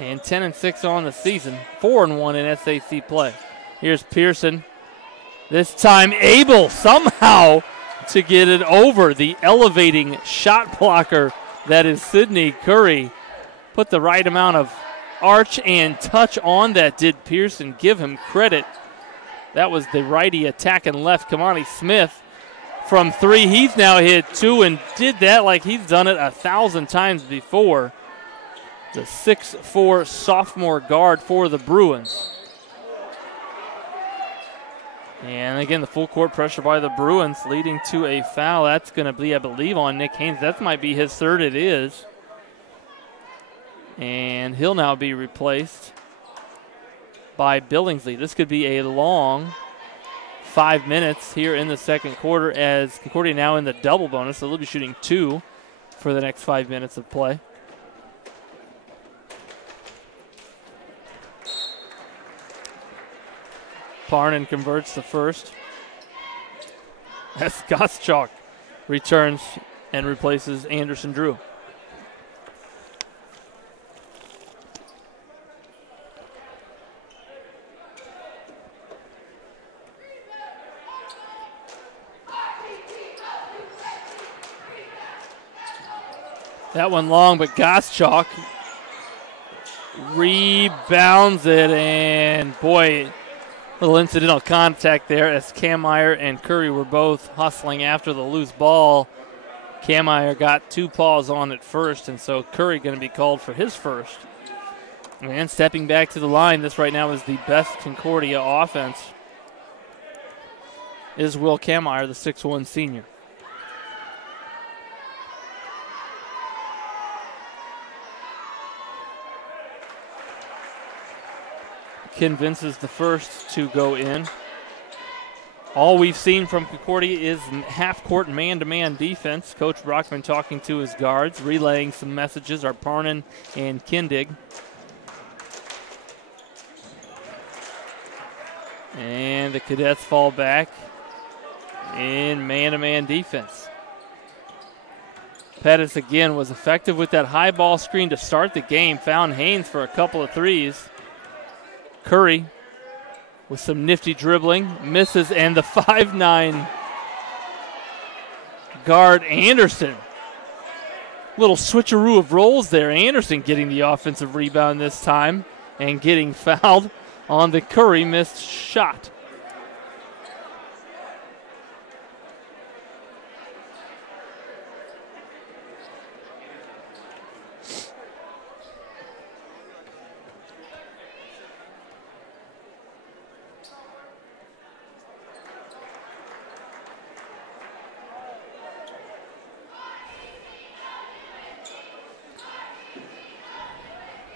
And 10-6 on the season, 4-1 in SAC play. Here's Pearson. This time able somehow to get it over the elevating shot blocker that is Sidney Curry. Put the right amount of arch and touch on that, did Pearson. Give him credit. That was the righty attacking left. Kamani Smith from 3. He's now hit 2 and did that like he's done it 1,000 times before. The 6'4" sophomore guard for the Bruins. And again, the full court pressure by the Bruins leading to a foul. That's going to be, I believe, on Nick Haynes. That might be his third. It is. And he'll now be replaced by Billingsley. This could be a long 5 minutes here in the second quarter as Concordia now in the double bonus. So they'll be shooting 2 for the next 5 minutes of play. Parnan converts the first. As Gottschalk returns and replaces Anderson Drew. That one long, but Gottschalk rebounds it, and boy, little incidental contact there as Kameyer and Curry were both hustling after the loose ball. Kameyer got 2 paws on it first, and so Curry going to be called for his first. And stepping back to the line, this right now is the best Concordia offense, is Will Kameyer, the 6'1 senior. Convinces the first to go in. All we've seen from Concordia is half-court man-to-man defense. Coach Brockman talking to his guards, relaying some messages are Parnan and Kindig. And the Cadets fall back in man-to-man defense. Pettis again was effective with that high ball screen to start the game. Found Haynes for a couple of threes. Curry with some nifty dribbling, misses, and the 5'9" guard Anderson. Little switcheroo of roles there. Anderson getting the offensive rebound this time and getting fouled on the Curry missed shot.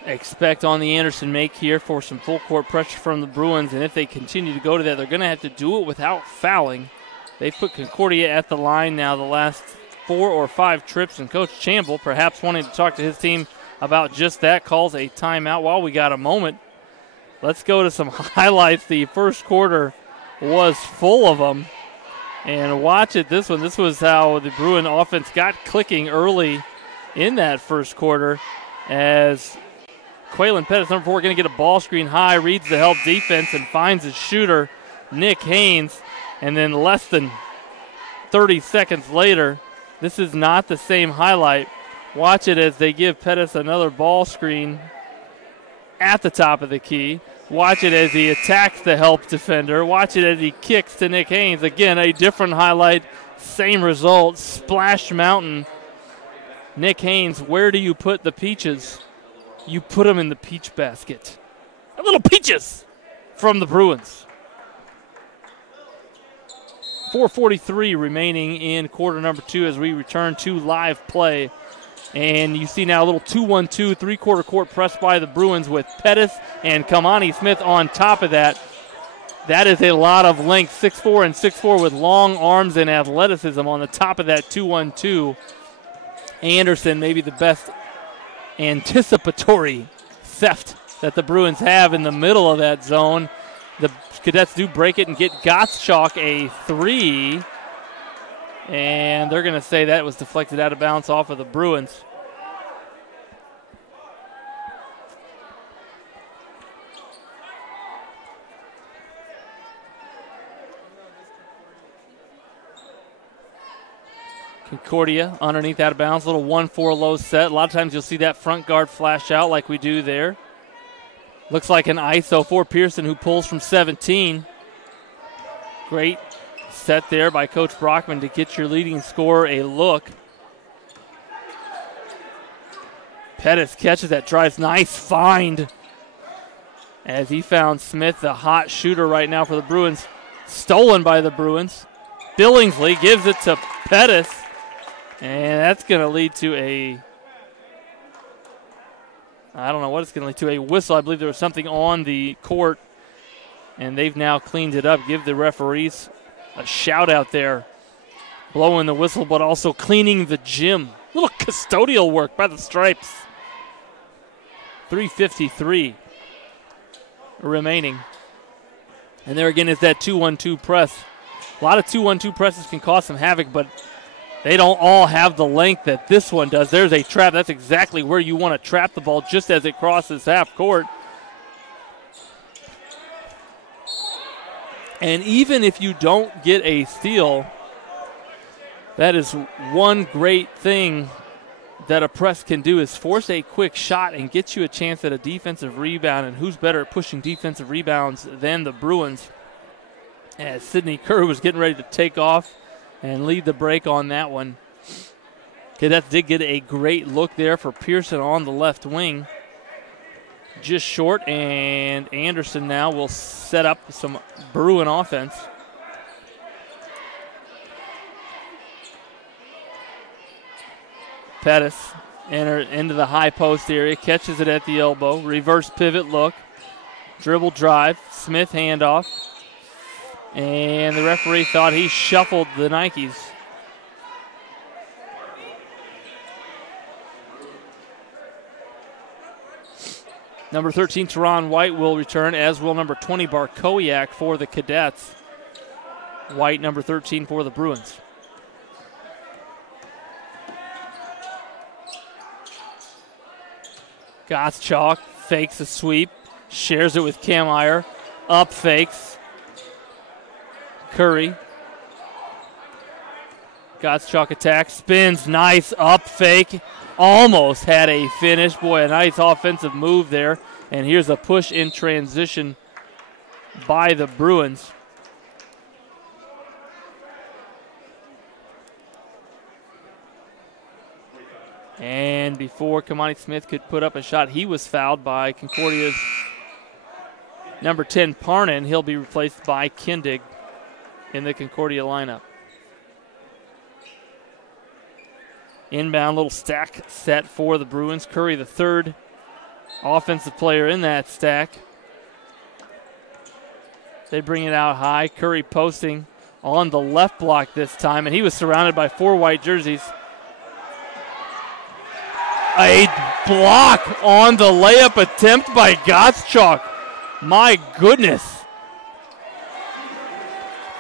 Expect on the Anderson make here for some full court pressure from the Bruins, and if they continue to go to that, they're going to have to do it without fouling. They've put Concordia at the line now the last 4 or 5 trips, and Coach Chamble, perhaps wanting to talk to his team about just that, calls a timeout. While we got a moment, let's go to some highlights. The first quarter was full of them, and watch it. This was how the Bruin offense got clicking early in that first quarter as Quaylen Pettis, number 4, going to get a ball screen high, reads the help defense, and finds his shooter, Nick Haynes. And then less than 30 seconds later, this is not the same highlight. Watch it as they give Pettis another ball screen at the top of the key. Watch it as he attacks the help defender. Watch it as he kicks to Nick Haynes. Again, a different highlight, same result, Splash Mountain. Nick Haynes, where do you put the peaches? You put them in the peach basket. A little peaches from the Bruins. 4:43 remaining in quarter number 2 as we return to live play. And you see now a little 2-1-2, 3-quarter court press by the Bruins with Pettis and Kamani Smith on top of that. That is a lot of length, 6'4" and 6'4" with long arms and athleticism on the top of that 2-1-2. Anderson, maybe the best anticipatory theft that the Bruins have in the middle of that zone. The Cadets do break it and get Gottschalk a 3. And they're going to say that was deflected out of bounds off of the Bruins. Concordia underneath out of bounds, little 1-4 low set. A lot of times you'll see that front guard flash out like we do there. Looks like an ISO for Pearson, who pulls from 17. Great set there by Coach Brockman to get your leading scorer a look. Pettis catches that, drives, nice find as he found Smith, the hot shooter right now for the Bruins. Stolen by the Bruins. Billingsley gives it to Pettis. And that's going to lead to I don't know what it's going to lead to, a whistle. I believe there was something on the court, and they've now cleaned it up. Give the referees a shout out there. Blowing the whistle, but also cleaning the gym. A little custodial work by the Stripes. 3:53 remaining. And there again is that 2-1-2 press. A lot of 2-1-2 presses can cause some havoc, but they don't all have the length that this one does. There's a trap. That's exactly where you want to trap the ball just as it crosses half court. And even if you don't get a steal, that is one great thing that a press can do is force a quick shot and get you a chance at a defensive rebound, and who's better at pushing defensive rebounds than the Bruins, as Sidney Kerr was getting ready to take off and lead the break on that one. Cadets did get a great look there for Pearson on the left wing. Just short, and Anderson now will set up some Bruin offense. Pettis into the high post area, catches it at the elbow, reverse pivot look, dribble drive, Smith handoff, and the referee thought he shuffled the Nikes. Number 13, Teron White, will return, as will number 20, Barkowiak, for the Cadets. White, number 13, for the Bruins. Gottschalk fakes a sweep, shares it with Kameyer, up fakes. Curry. Gottschalk attacks, spins, nice up fake. Almost had a finish. Boy, a nice offensive move there. And here's a push in transition by the Bruins. And before Kamani Smith could put up a shot, he was fouled by Concordia's number 10, Parnan. He'll be replaced by Kindig in the Concordia lineup. Inbound little stack set for the Bruins. Curry, the third offensive player in that stack. They bring it out high. Curry posting on the left block this time, and he was surrounded by 4 white jerseys. A block on the layup attempt by Gottschalk. My goodness.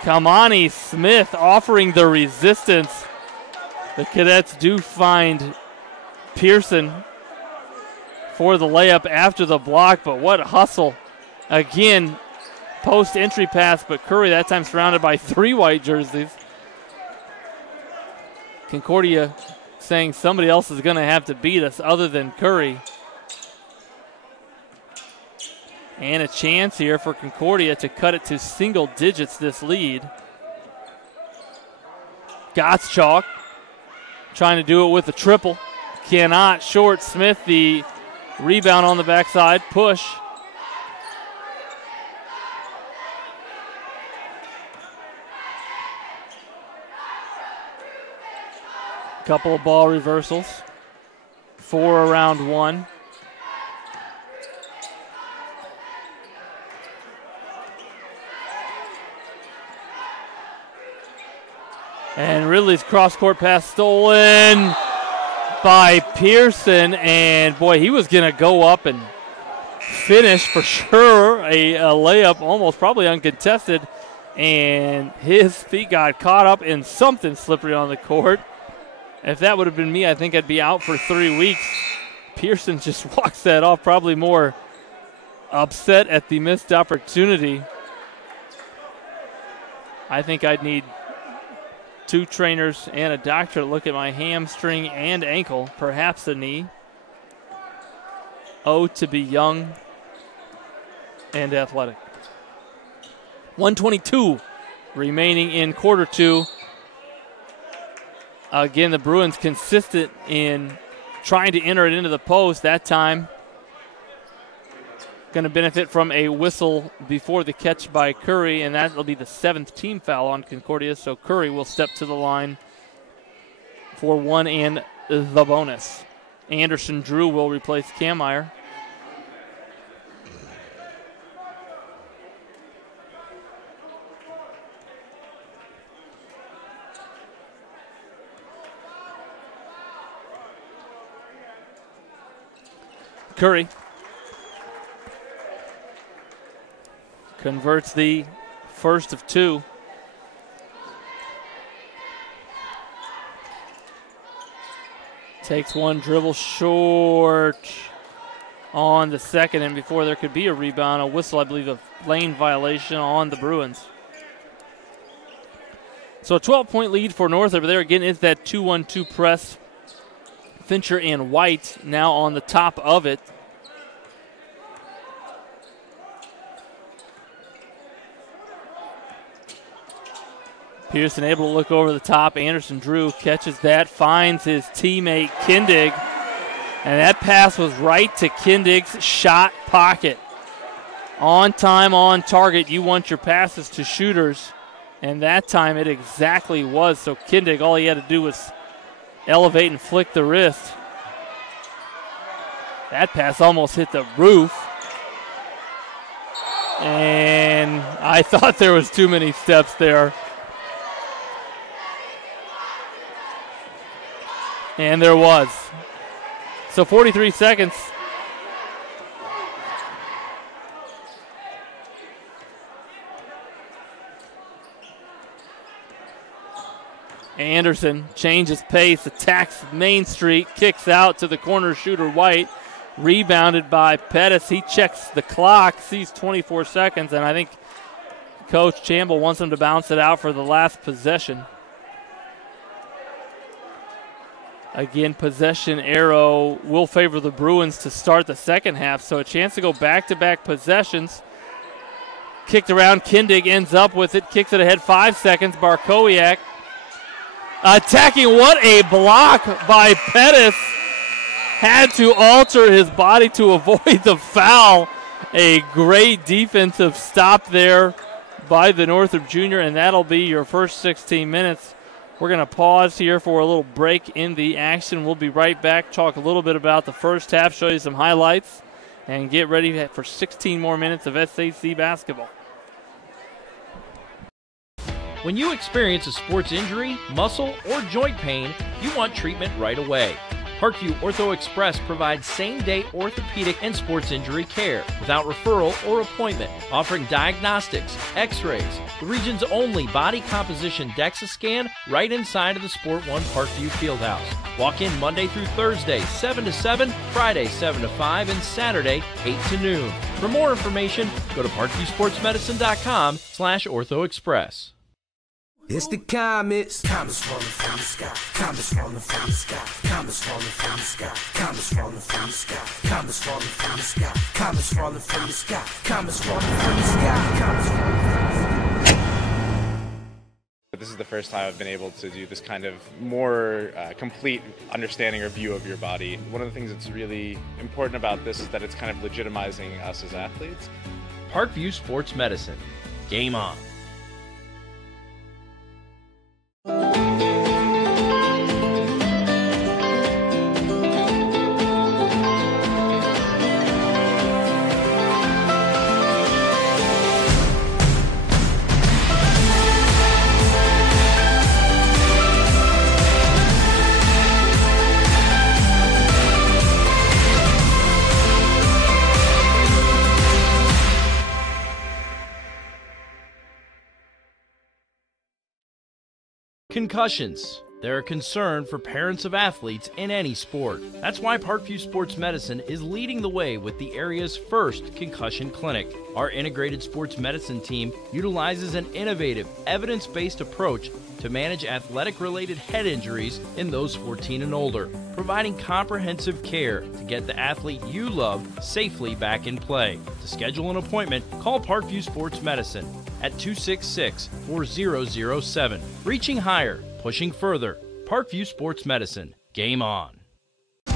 Kamani Smith offering the resistance. The Cadets do find Pearson for the layup after the block, but what a hustle. Again, post entry pass, but Curry that time surrounded by 3 white jerseys. Concordia saying somebody else is going to have to beat us other than Curry. And a chance here for Concordia to cut it to single digits, this lead. Gottschalk trying to do it with a triple. Cannot. Short. Smith, the rebound on the backside. Push. Couple of ball reversals. 4 around 1. And Ridley's cross-court pass stolen by Pearson. And, boy, he was going to go up and finish for sure. A layup, almost probably uncontested. And his feet got caught up in something slippery on the court. If that would have been me, I think I'd be out for 3 weeks. Pearson just walks that off, probably more upset at the missed opportunity. I think I'd need 2 trainers and a doctor to look at my hamstring and ankle, perhaps a knee. Oh, to be young and athletic. 1:22 remaining in quarter 2. Again, the Bruins consistent in trying to enter it into the post. That time going to benefit from a whistle before the catch by Curry, and that will be the 7th team foul on Concordia. So Curry will step to the line for 1 and the bonus. Anderson Drew will replace Kameyer. Curry converts the first of 2. Takes one dribble short on the second, and before there could be a rebound, a whistle, I believe, a lane violation on the Bruins. So a 12-point lead for Northrop. There again is that 2-1-2 press Fincher and White now on the top of it. Pearson able to look over the top. Anderson Drew catches that, finds his teammate Kindig, and that pass was right to Kindig's shot pocket. On time, on target. You want your passes to shooters, and that time it exactly was. So Kindig, all he had to do was elevate and flick the wrist. That pass almost hit the roof. And I thought there was too many steps there. And there was. So 43 seconds. Anderson changes pace, attacks Main Street, kicks out to the corner shooter White. Rebounded by Pettis. He checks the clock, sees 24 seconds, and I think Coach Chamble wants him to bounce it out for the last possession. Again, possession arrow will favor the Bruins to start the second half, so a chance to go back-to-back possessions. Kicked around, Kindig ends up with it, kicks it ahead 5 seconds. Barkowiak attacking, what a block by Pettis. Had to alter his body to avoid the foul. A great defensive stop there by the Northrop Junior, and that'll be your first 16 minutes. We're going to pause here for a little break in the action. We'll be right back, talk a little bit about the first half, show you some highlights, and get ready for 16 more minutes of SAC basketball. When you experience a sports injury, muscle, or joint pain, you want treatment right away. Parkview Ortho Express provides same-day orthopedic and sports injury care without referral or appointment, offering diagnostics, x-rays, the region's only body composition DEXA scan right inside of the Sport One Parkview Fieldhouse. Walk in Monday through Thursday, 7 to 7, Friday, 7 to 5, and Saturday, 8 to noon. For more information, go to parkviewsportsmedicine.com/orthoexpress. It's the comets. Comets falling from the sky. Comets falling from the sky. Comets falling from the sky. Comets falling from the sky. Comets falling from the sky. Comets falling from the sky. Comets falling from the sky. Comets falling from the sky. This is the first time I've been able to do this kind of more complete understanding or view of your body. One of the things that's really important about this is that it's kind of legitimizing us as athletes. Parkview Sports Medicine. Game on. Concussions. They're a concern for parents of athletes in any sport. That's why Parkview Sports Medicine is leading the way with the area's first concussion clinic. Our integrated sports medicine team utilizes an innovative, evidence-based approach to manage athletic-related head injuries in those 14 and older, providing comprehensive care to get the athlete you love safely back in play. To schedule an appointment, call Parkview Sports Medicine at 266-4007. Reaching higher, pushing further. Parkview Sports Medicine. Game on.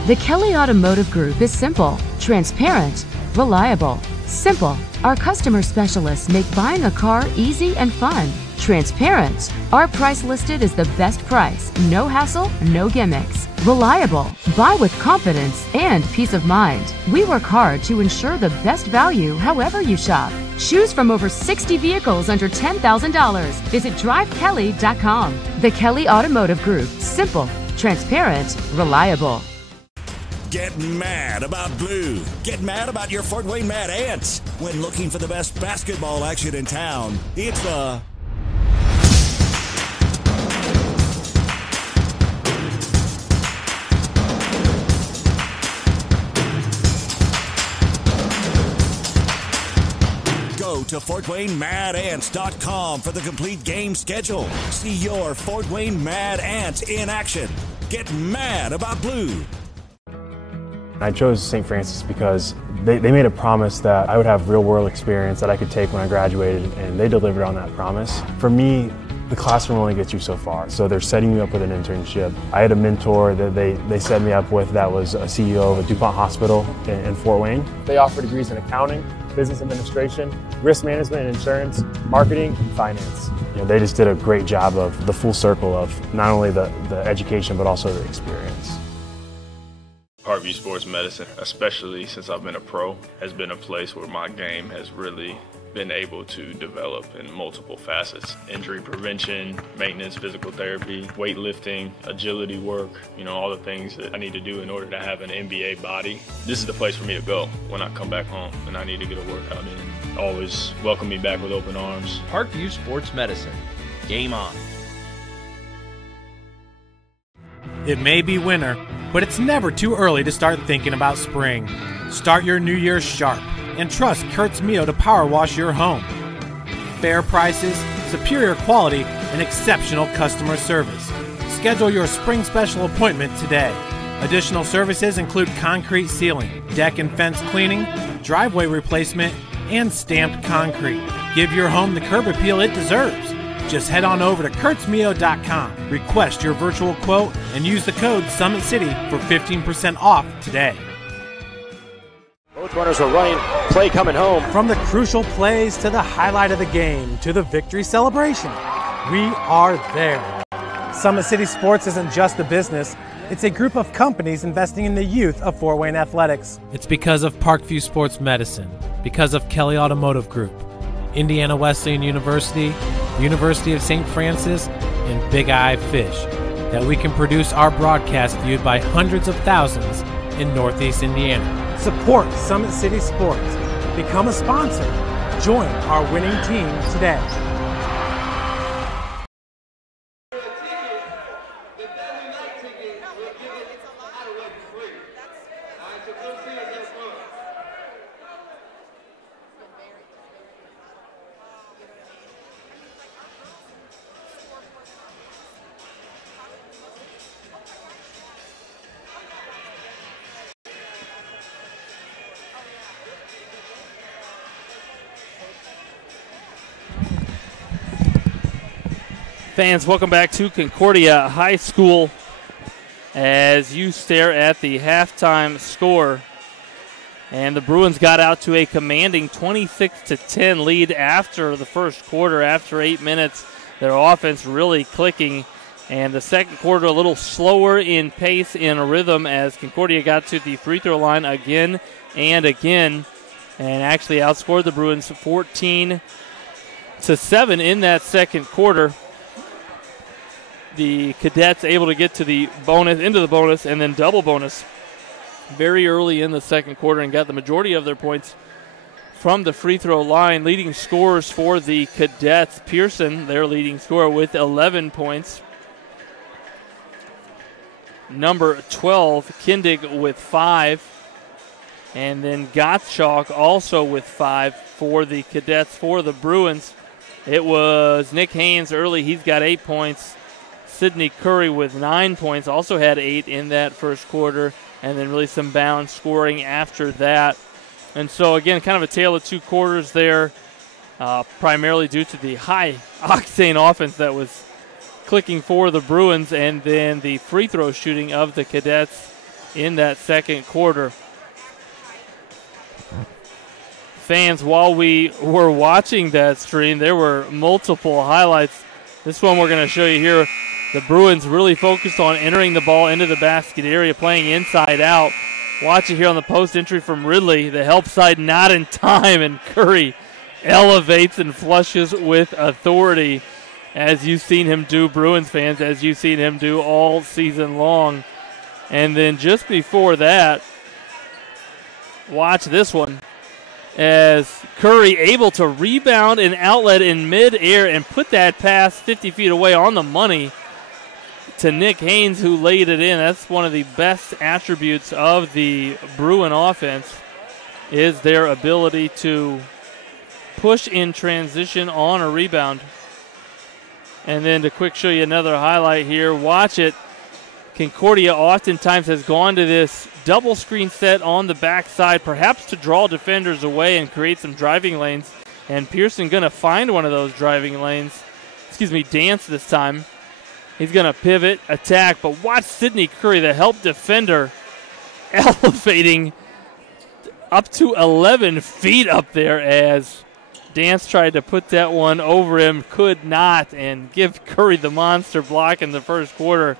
The Kelly Automotive Group is simple, transparent, reliable. Simple. Our customer specialists make buying a car easy and fun. Transparent. Our price listed is the best price. No hassle, no gimmicks. Reliable. Buy with confidence and peace of mind. We work hard to ensure the best value however you shop. Choose from over 60 vehicles under $10,000. Visit drivekelly.com. The Kelly Automotive Group. Simple, transparent, reliable. Get mad about blue. Get mad about your Fort Wayne Mad Ants. When looking for the best basketball action in town, it's the Go to FortWayneMadAnts.com for the complete game schedule. See your Fort Wayne Mad Ants in action. Get mad about blue. I chose St. Francis because they made a promise that I would have real-world experience that I could take when I graduated, and they delivered on that promise. For me, the classroom only gets you so far, so they're setting you up with an internship. I had a mentor that they set me up with that was a CEO of a DuPont hospital in Fort Wayne. They offer degrees in accounting, business administration, risk management and insurance, marketing, and finance. You know, they just did a great job of the full circle of not only the education, but also the experience. Parkview Sports Medicine, especially since I've been a pro, has been a place where my game has really been able to develop in multiple facets. Injury prevention, maintenance, physical therapy, weightlifting, agility work, all the things that I need to do in order to have an NBA body. This is the place for me to go when I come back home and I need to get a workout in. Always welcome me back with open arms. Parkview Sports Medicine. Game on. It may be winter, but it's never too early to start thinking about spring. Start your new year sharp and trust Kurt's Mio to power wash your home. Fair prices, superior quality, and exceptional customer service. Schedule your spring special appointment today. Additional services include concrete sealing, deck and fence cleaning, driveway replacement, and stamped concrete. Give your home the curb appeal it deserves. Just head on over to kurtzmio.com, request your virtual quote, and use the code SummitCity for 15% off today. Both runners are running, play coming home. From the crucial plays to the highlight of the game to the victory celebration, we are there. Summit City Sports isn't just a business, it's a group of companies investing in the youth of Fort Wayne athletics. It's because of Parkview Sports Medicine, because of Kelly Automotive Group, Indiana Wesleyan University, University of St. Francis, and Big Eye Fish, that we can produce our broadcast viewed by hundreds of thousands in Northeast Indiana. Support Summit City Sports. Become a sponsor. Join our winning team today. Fans, welcome back to Concordia High School as you stare at the halftime score. And the Bruins got out to a commanding 26-10 lead after the first quarter. After 8 minutes, their offense really clicking. And the second quarter a little slower in pace, in rhythm, as Concordia got to the free throw line again and again. And actually outscored the Bruins 14-7 in that second quarter. The Cadets able to get to the bonus, into the bonus, and then double bonus very early in the second quarter and got the majority of their points from the free throw line. Leading scorers for the Cadets, Pearson, their leading scorer, with 11 points. Number 12, Kindig, with 5. And then Gottschalk also with 5 for the Cadets. For the Bruins, it was Nick Haynes early. He's got 8 points. Sidney Curry with 9 points, also had 8 in that first quarter, and then really some bound scoring after that. And so, again, kind of a tale of two quarters there, primarily due to the high-octane offense that was clicking for the Bruins, and then the free throw shooting of the Cadets in that second quarter. Fans, while we were watching that stream, there were multiple highlights. This one we're going to show you here. The Bruins really focused on entering the ball into the basket area, playing inside out. Watch it here on the post entry from Ridley. The help side not in time, and Curry elevates and flushes with authority, as you've seen him do, Bruins fans, as you've seen him do all season long. And then just before that, watch this one, as Curry able to rebound an outlet in midair and put that pass 50 feet away on the money to Nick Haynes, who laid it in. That's one of the best attributes of the Bruin offense, is their ability to push in transition on a rebound. And then to quick show you another highlight here. Watch it. Concordia oftentimes has gone to this double screen set on the backside, perhaps to draw defenders away and create some driving lanes. And Pearson going to find one of those driving lanes. Dance this time. He's going to pivot, attack, but watch Sidney Curry, the help defender, elevating up to 11 feet up there as Dance tried to put that one over him, could not, and give Curry the monster block in the first quarter.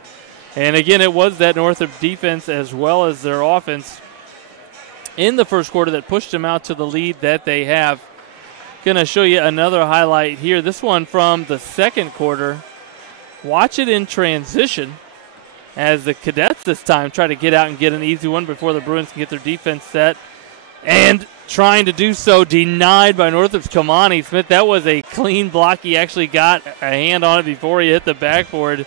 And again, it was that Northrop defense as well as their offense in the first quarter that pushed them out to the lead that they have. Going to show you another highlight here. This one from the second quarter. Watch it in transition as the Cadets this time try to get out and get an easy one before the Bruins can get their defense set. And trying to do so denied by Northrop's Kamani Smith. That was a clean block. He actually got a hand on it before he hit the backboard.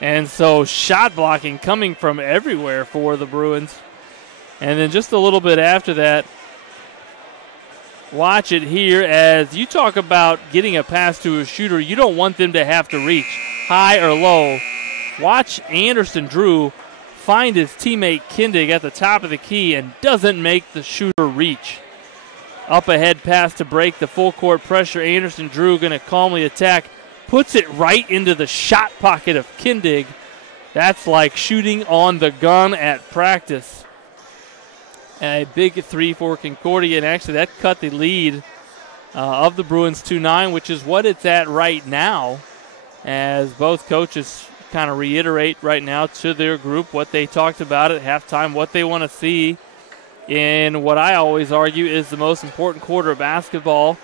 And so shot blocking coming from everywhere for the Bruins. And then just a little bit after that, watch it here as you talk about getting a pass to a shooter. You don't want them to have to reach high or low. Watch Anderson Drew find his teammate Kindig at the top of the key and doesn't make the shooter reach. Up ahead pass to break the full court pressure. Anderson Drew going to calmly attack. Puts it right into the shot pocket of Kindig. That's like shooting on the gun at practice. A big three for Concordia, and actually that cut the lead of the Bruins 2-9, which is what it's at right now, as both coaches kind of reiterate right now to their group what they talked about at halftime, what they want to see in what I always argue is the most important quarter of basketball.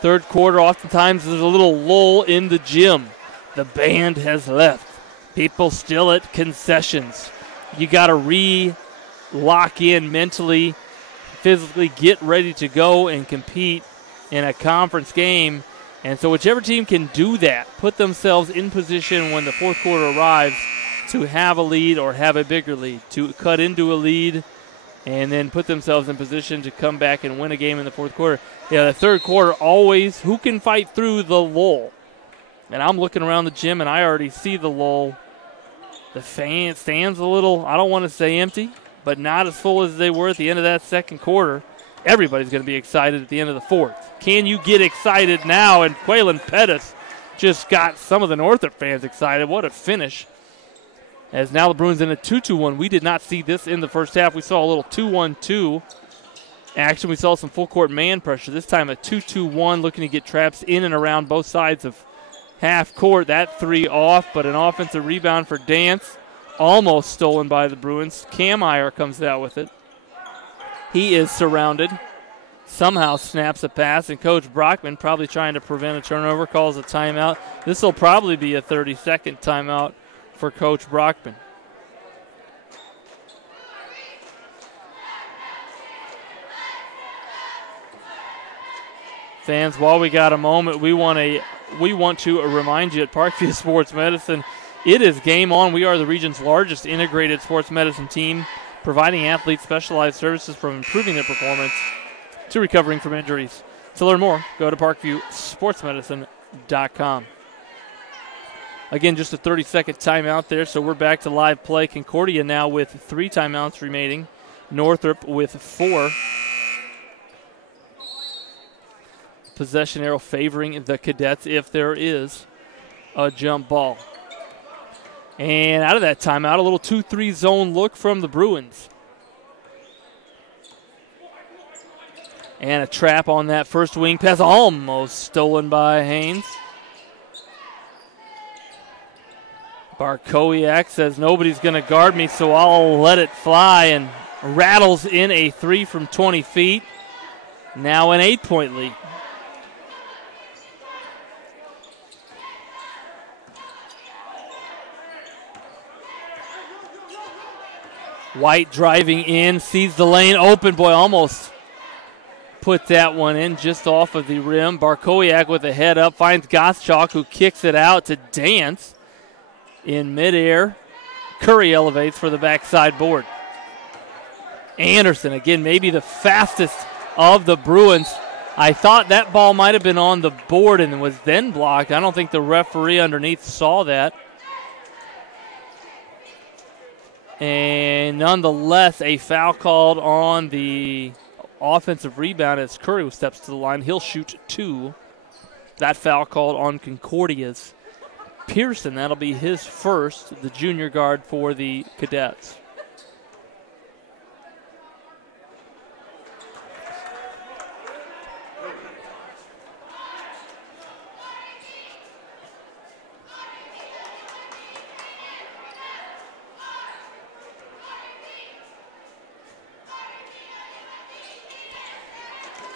Third quarter, oftentimes there's a little lull in the gym. The band has left. People still at concessions. You got to lock in mentally, physically, get ready to go and compete in a conference game. And so whichever team can do that, put themselves in position when the fourth quarter arrives to have a lead or have a bigger lead, to cut into a lead and then put themselves in position to come back and win a game in the fourth quarter. Yeah, the third quarter always, who can fight through the lull? And I'm looking around the gym, and I already see the lull. The stands a little, I don't want to say empty, but not as full as they were at the end of that second quarter. Everybody's going to be excited at the end of the fourth. Can you get excited now? And Quaylen Pettis just got some of the Northrop fans excited. What a finish. As now the Bruins in a 2-2-1. We did not see this in the first half. We saw a little 2-1-2 action. We saw some full court man pressure. This time a 2-2-1, looking to get traps in and around both sides of half court. That three off, but an offensive rebound for Dance. Almost stolen by the Bruins. Kameyer comes out with it. He is surrounded. Somehow snaps a pass, and Coach Brockman, probably trying to prevent a turnover, calls a timeout. This will probably be a 30-second timeout for Coach Brockman. Fans, while we got a moment, we want to remind you at Parkview Sports Medicine, it is game on. We are the region's largest integrated sports medicine team, providing athletes specialized services from improving their performance to recovering from injuries. To learn more, go to parkviewsportsmedicine.com. Again, just a 30-second timeout there, so we're back to live play. Concordia now with 3 timeouts remaining. Northrop with 4. Possession arrow favoring the Cadets if there is a jump ball. And out of that timeout, a little 2-3 zone look from the Bruins. And a trap on that first wing pass, almost stolen by Haynes. Barkowiak says nobody's going to guard me, so I'll let it fly, and rattles in a 3 from 20 feet. Now an 8-point lead. White driving in, sees the lane open. Boy, almost put that one in just off of the rim. Barkowiak with a head up, finds Gottschalk, who kicks it out to Dance. In midair, Curry elevates for the backside board. Anderson, again, maybe the fastest of the Bruins. I thought that ball might have been on the board and was then blocked. I don't think the referee underneath saw that. And nonetheless, a foul called on the offensive rebound as Curry steps to the line. He'll shoot 2. That foul called on Concordia's Pearson. That'll be his first, the junior guard for the Cadets.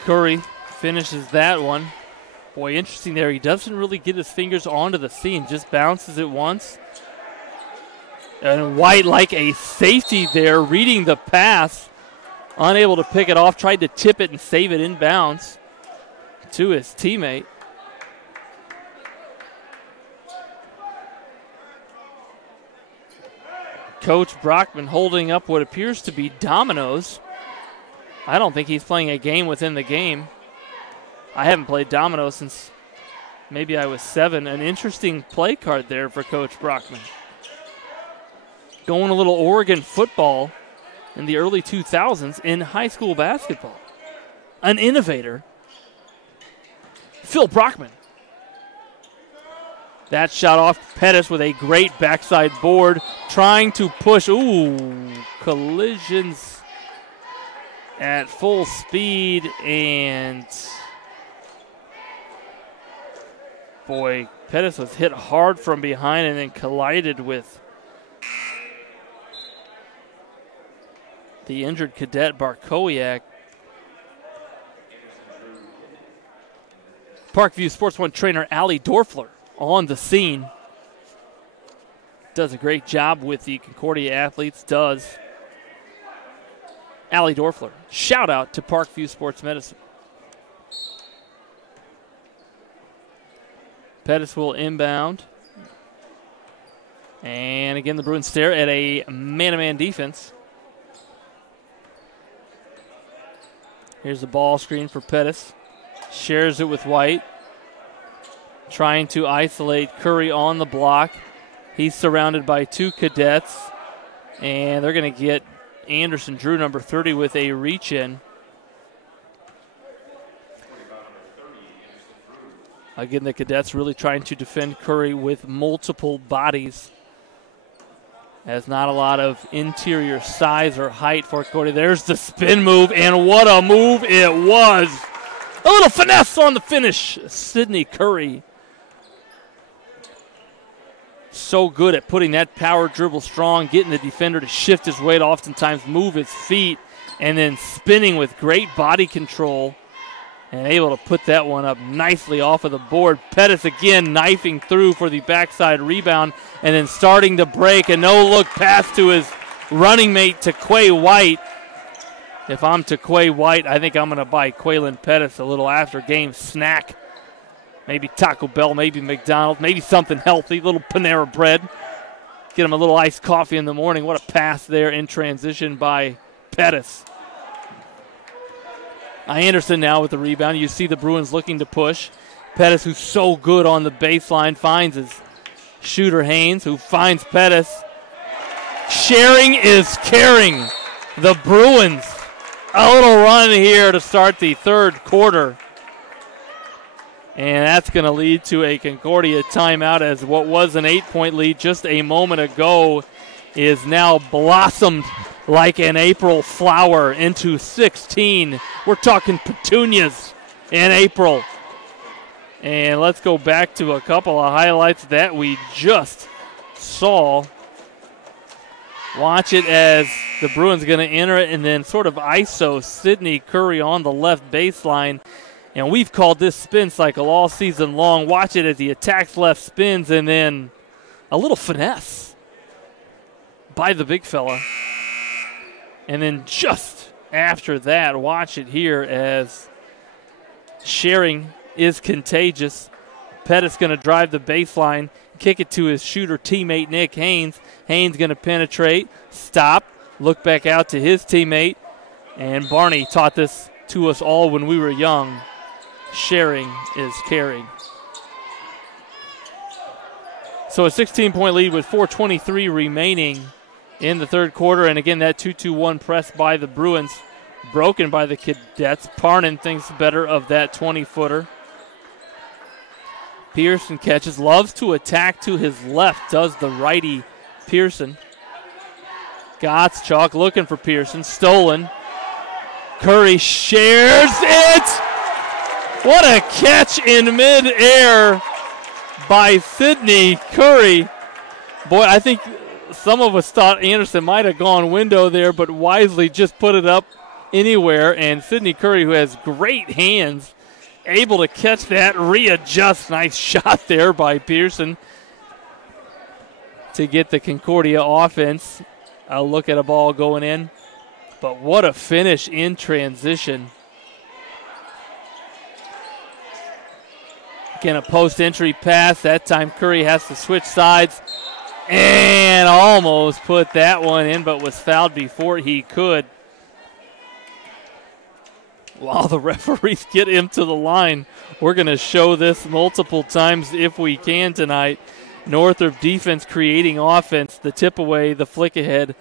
Curry finishes that one. Boy, interesting there. He doesn't really get his fingers onto the seam, just bounces it once. And White, like a safety there, reading the pass, unable to pick it off, tried to tip it and save it inbounds to his teammate. Coach Brockman holding up what appears to be dominoes. I don't think he's playing a game within the game. I haven't played dominoes since maybe I was 7. An interesting play card there for Coach Brockman. Going a little Oregon football in the early 2000s in high school basketball. An innovator, Phil Brockman. That shot off Pettis with a great backside board, trying to push. Ooh, collisions at full speed, and boy, Pettis was hit hard from behind and then collided with the injured cadet Barkowiak. Parkview Sports 1 trainer Allie Dorfler on the scene. Does a great job with the Concordia athletes, does Allie Dorfler. Shout out to Parkview Sports Medicine. Pettis will inbound. And again, the Bruins stare at a man-to-man defense. Here's the ball screen for Pettis. Shares it with White. Trying to isolate Curry on the block. He's surrounded by 2 cadets. And they're going to get Anderson Drew, number 30, with a reach-in. Again, the cadets really trying to defend Curry with multiple bodies. Has not a lot of interior size or height for Concordia. There's the spin move, and what a move it was. A little finesse on the finish. Sydney Curry. So good at putting that power dribble strong, getting the defender to shift his weight, oftentimes move his feet, and then spinning with great body control and able to put that one up nicely off of the board. Pettis again knifing through for the backside rebound and then starting to break. A no-look pass to his running mate, Taquay White. If I'm Taquay White, I think I'm going to buy Quaylen Pettis a little after-game snack. Maybe Taco Bell, maybe McDonald's, maybe something healthy, a little Panera Bread. Get him a little iced coffee in the morning. What a pass there in transition by Pettis. Anderson now with the rebound. You see the Bruins looking to push. Pettis, who's so good on the baseline, finds his shooter Haynes, who finds Pettis. Sharing is caring. The Bruins, a little run here to start the third quarter. And that's going to lead to a Concordia timeout, as what was an 8-point lead just a moment ago is now blossomed like an April flower into 16. We're talking petunias in April. And let's go back to a couple of highlights that we just saw. Watch it as the Bruins going to enter it and then sort of ISO Sydney Curry on the left baseline. And we've called this spin cycle all season long. Watch it as he attacks left, spins, and then a little finesse by the big fella. And then just after that, watch it here as sharing is contagious. Pettis going to drive the baseline, kick it to his shooter teammate Nick Haynes. Haynes going to penetrate, stop, look back out to his teammate. And Barney taught this to us all when we were young. Sharing is caring. So a 16-point lead with 4:23 remaining in the third quarter. And again, that 2-2-1 press by the Bruins, broken by the Cadets. Parnan thinks better of that 20-footer. Pearson catches, loves to attack to his left, does the righty Pearson. Gottschalk looking for Pearson, stolen. Curry shares it! What a catch in midair by Sidney Curry. Boy, I think some of us thought Anderson might have gone window there, but wisely just put it up anywhere. And Sidney Curry, who has great hands, able to catch that, readjust. Nice shot there by Pearson to get the Concordia offense a look at a ball going in. But what a finish in transition. Again, a post-entry pass. That time Curry has to switch sides and almost put that one in, but was fouled before he could. While the referees get him to the line, we're going to show this multiple times if we can tonight. Northrop defense creating offense. The tip away, the flick ahead.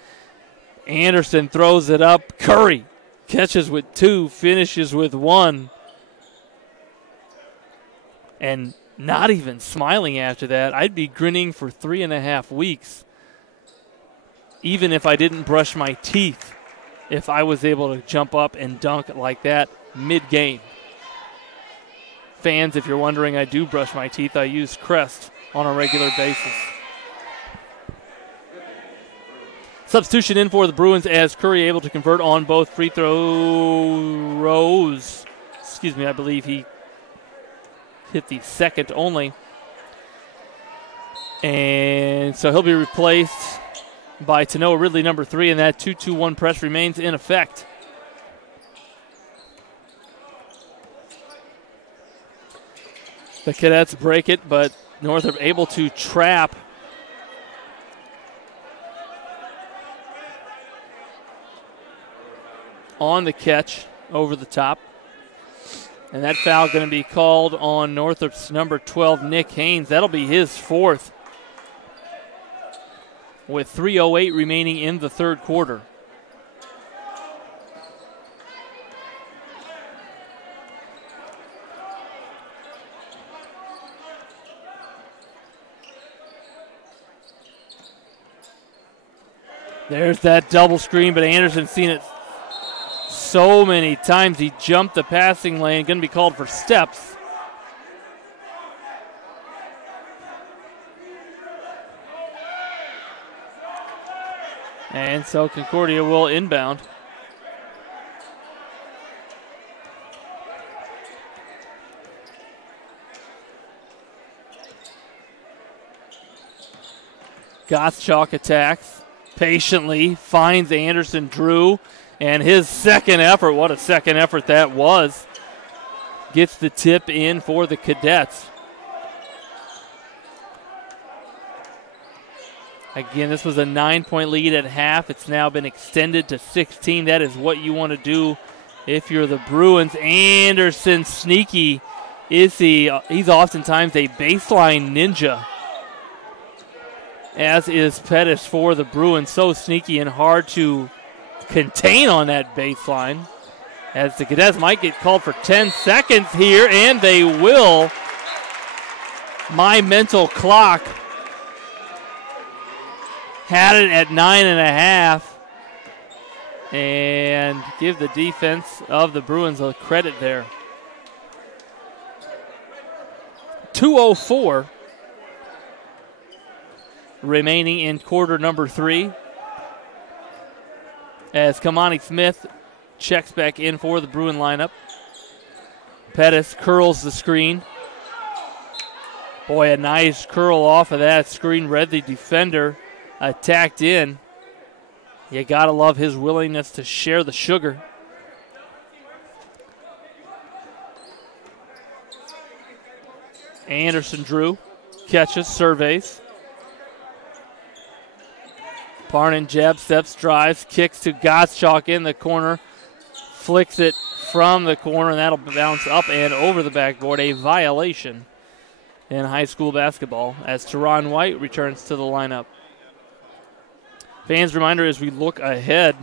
Anderson throws it up. Curry catches with 2, finishes with 1. And not even smiling after that. I'd be grinning for 3.5 weeks, even if I didn't brush my teeth, if I was able to jump up and dunk like that mid-game. Fans, if you're wondering, I do brush my teeth. I use Crest on a regular basis. Substitution in for the Bruins as Curry able to convert on both free throws. I believe he hit the second only. And so he'll be replaced by Tanoa Ridley, number 3, and that 2-2-1 press remains in effect. The Cadets break it, but Northrop able to trap. On the catch over the top. And that foul going to be called on Northrop's number 12, Nick Haynes. That'll be his 4th. With 3:08 remaining in the third quarter. There's that double screen, but Anderson's seen it so many times. He jumped the passing lane, going to be called for steps. And so Concordia will inbound. Gottschalk attacks patiently, finds Anderson Drew, and his second effort, what a second effort that was, gets the tip in for the Cadets. Again, this was a 9-point lead at half. It's now been extended to 16. That is what you want to do if you're the Bruins. Anderson, sneaky is he? He's oftentimes a baseline ninja, as is Pettis for the Bruins. So sneaky and hard to contain on that baseline, as the Cadets might get called for 10 seconds here, and they will. My mental clock had it at 9.5, and give the defense of the Bruins a credit there. 2:04 remaining in quarter number 3, as Kamani Smith checks back in for the Bruin lineup. Pettis curls the screen. Boy, a nice curl off of that screen. Read the defender, attacked in. You gotta love his willingness to share the sugar. Anderson Drew catches, surveys. Parnan jab steps, drives, kicks to Gottschalk in the corner, flicks it from the corner, and that'll bounce up and over the backboard. A violation in high school basketball as Teron White returns to the lineup. Fans, reminder as we look ahead,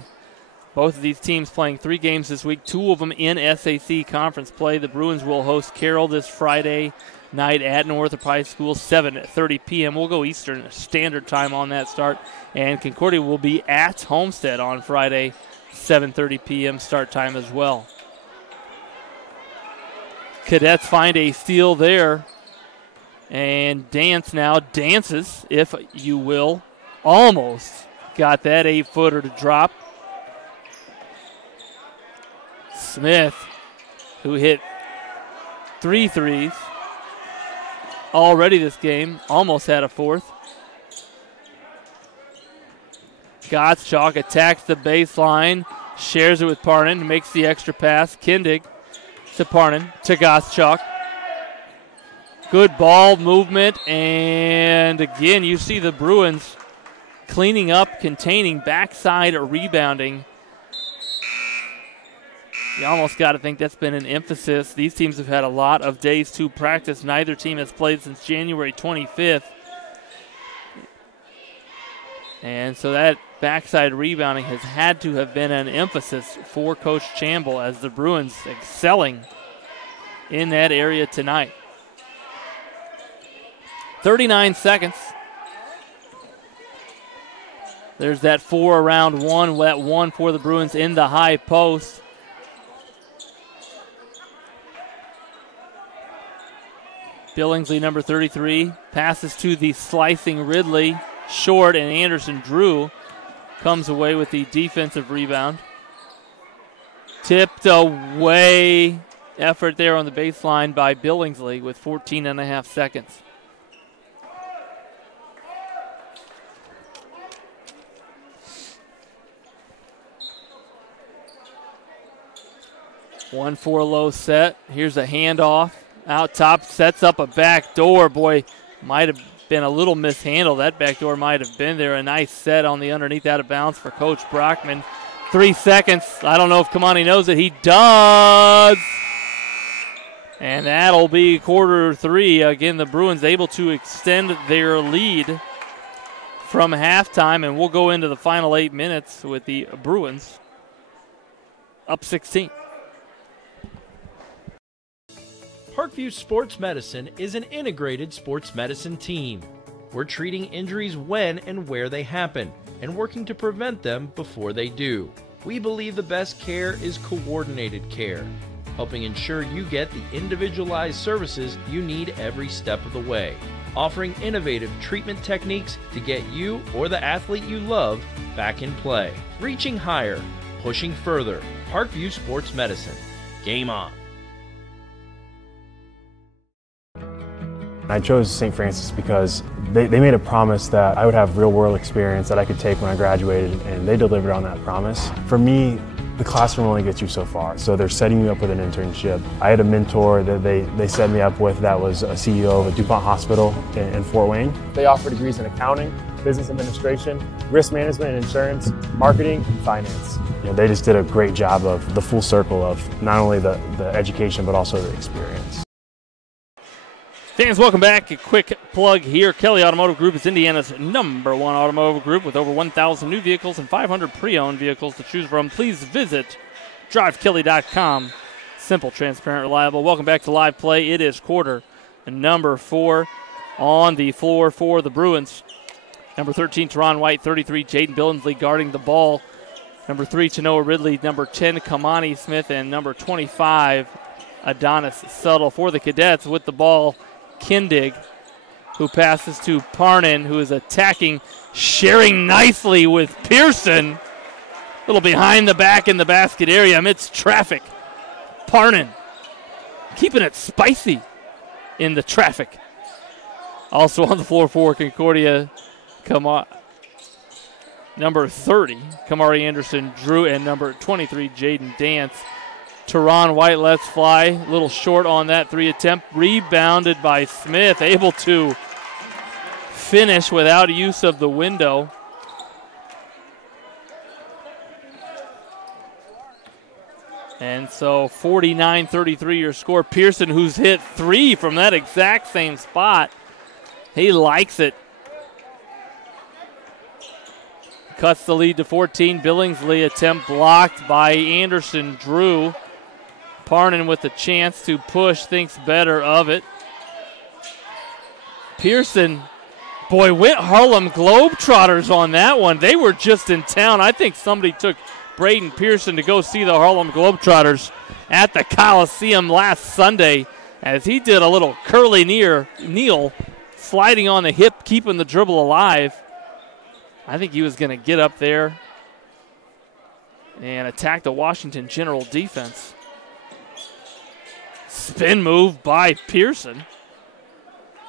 both of these teams playing 3 games this week, 2 of them in SAC conference play. The Bruins will host Carroll this Friday night at Northrop High School, 7:30 p.m. We'll go Eastern Standard Time on that start. And Concordia will be at Homestead on Friday, 7:30 p.m. start time as well. Cadets find a steal there. And Dance now dances, if you will. Almost got that 8-footer to drop. Smith, who hit 3 threes already this game, almost had a 4th. Gottschalk attacks the baseline, shares it with Parnan, makes the extra pass. Kindig to Parnan, to Gottschalk. Good ball movement, and again, you see the Bruins cleaning up, containing, backside rebounding. You almost got to think that's been an emphasis. These teams have had a lot of days to practice. Neither team has played since January 25th. And so that backside rebounding has had to have been an emphasis for Coach Chamble as the Bruins excelling in that area tonight. 39 seconds. There's that 4 around 1, that 1 for the Bruins in the high post. Billingsley, number 33, passes to the slicing Ridley. Short, and Anderson Drew comes away with the defensive rebound. Tipped away. Effort there on the baseline by Billingsley with 14 and a half seconds. One 4 low set. Here's a handoff. Out top, sets up a back door. Boy, might have been a little mishandled. That back door might have been there. A nice set on the underneath out of bounds for Coach Brockman. 3 seconds. I don't know if Kamani knows it. He does. And that'll be quarter 3. Again, the Bruins able to extend their lead from halftime, and we'll go into the final 8 minutes with the Bruins up 16. Parkview Sports Medicine is an integrated sports medicine team. We're treating injuries when and where they happen and working to prevent them before they do. We believe the best care is coordinated care, helping ensure you get the individualized services you need every step of the way, offering innovative treatment techniques to get you or the athlete you love back in play. Reaching higher, pushing further. Parkview Sports Medicine. Game on. I chose St. Francis because they made a promise that I would have real-world experience that I could take when I graduated, and they delivered on that promise. For me, the classroom only gets you so far, so they're setting you up with an internship. I had a mentor that they set me up with that was a CEO of a DuPont hospital in Fort Wayne. They offer degrees in accounting, business administration, risk management and insurance, marketing, and finance. You know, they just did a great job of the full circle of not only the education but also the experience. Fans, welcome back. A quick plug here. Kelly Automotive Group is Indiana's #1 automotive group with over 1,000 new vehicles and 500 pre-owned vehicles to choose from. Please visit drivekelly.com. Simple, transparent, reliable. Welcome back to Live Play. It is quarter number 4 on the floor for the Bruins. Number 13, Teron White. 33, Jaden Billingsley guarding the ball. Number 3, Chenoa Ridley. Number 10, Kamani Smith. And number 25, Adonis Settle. For the Cadets with the ball, Kindig, who passes to Parnan, who is attacking, sharing nicely with Pearson. A little behind the back in the basket area amidst traffic. Parnan keeping it spicy in the traffic. Also on the floor for Concordia, number 30, Kamari Anderson Drew, and number 23, Jaden Dance. Teron White lets fly, a little short on that 3 attempt, rebounded by Smith, able to finish without use of the window. And so 49-33 your score. Pearson, who's hit 3 from that exact same spot, he likes it. cuts the lead to 14. Billingsley attempt blocked by Anderson Drew. Parnan with the chance to push, thinks better of it. Pearson, boy, went Harlem Globetrotters on that one. They were just in town. I think somebody took Braden Pearson to go see the Harlem Globetrotters at the Coliseum last Sunday as he did a little curly kneel, sliding on the hip, keeping the dribble alive. I think he was going to get up there and attack the Washington General defense. Spin move by Pearson.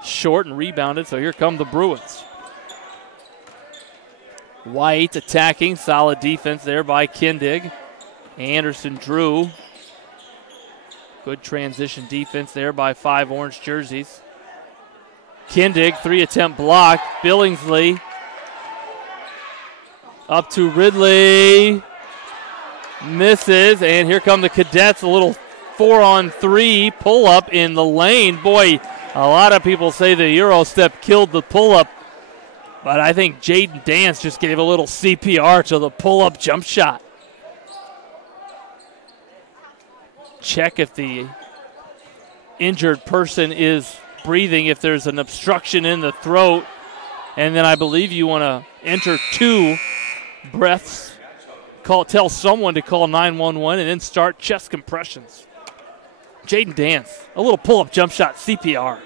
Short and rebounded, so here come the Bruins. White attacking, solid defense there by Kindig. Anderson Drew. Good transition defense there by 5 orange jerseys. Kindig, 3-attempt block. Billingsley up to Ridley. Misses, and here come the Cadets, a little 4-on-3 pull-up in the lane. Boy, a lot of people say the Euro step killed the pull-up, but I think Jaden Dance just gave a little CPR to the pull-up jump shot. Check if the injured person is breathing, if there's an obstruction in the throat, and then I believe you want to enter 2 breaths. Tell someone to call 911 and then start chest compressions. Jaden Dance, a little pull-up jump shot, CPR.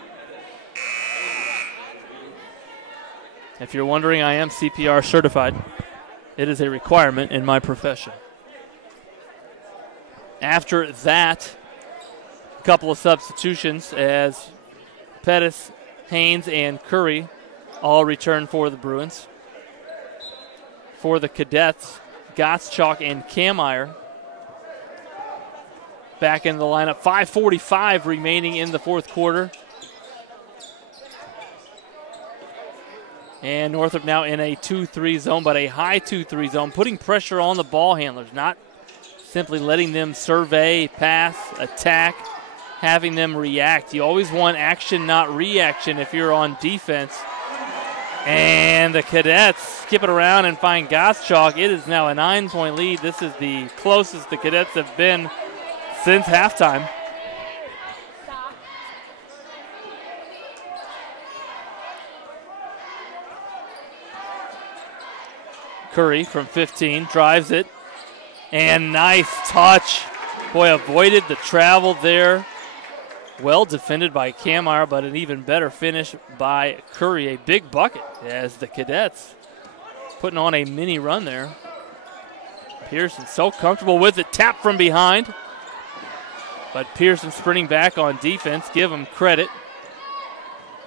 If you're wondering, I am CPR certified. It is a requirement in my profession. After that, a couple of substitutions as Pettis, Haynes, and Curry all return for the Bruins. For the Cadets, Gottschalk and Kameyer back in the lineup. 5:45 remaining in the fourth quarter. And Northrop now in a 2-3 zone, but a high 2-3 zone, putting pressure on the ball handlers, not simply letting them survey, pass, attack, having them react. You always want action, not reaction if you're on defense. And the Cadets skip it around and find Gottschalk. It is now a 9-point lead. This is the closest the Cadets have been since halftime. Curry from 15 drives it. And nice touch. Boy, avoided the travel there. Well defended by Kameyer, but an even better finish by Curry. A big bucket as the Cadets putting on a mini run there. Pearson so comfortable with it. Tap from behind. But Pearson sprinting back on defense. Give him credit.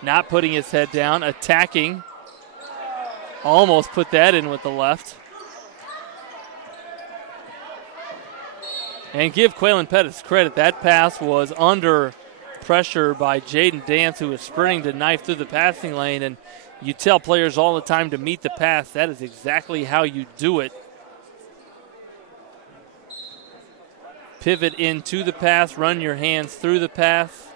Not putting his head down. Attacking. Almost put that in with the left. And give Quaylen Pettis credit. That pass was under pressure by Jaden Dance, who was sprinting to knife through the passing lane. And you tell players all the time to meet the pass. That is exactly how you do it. Pivot into the pass, run your hands through the pass.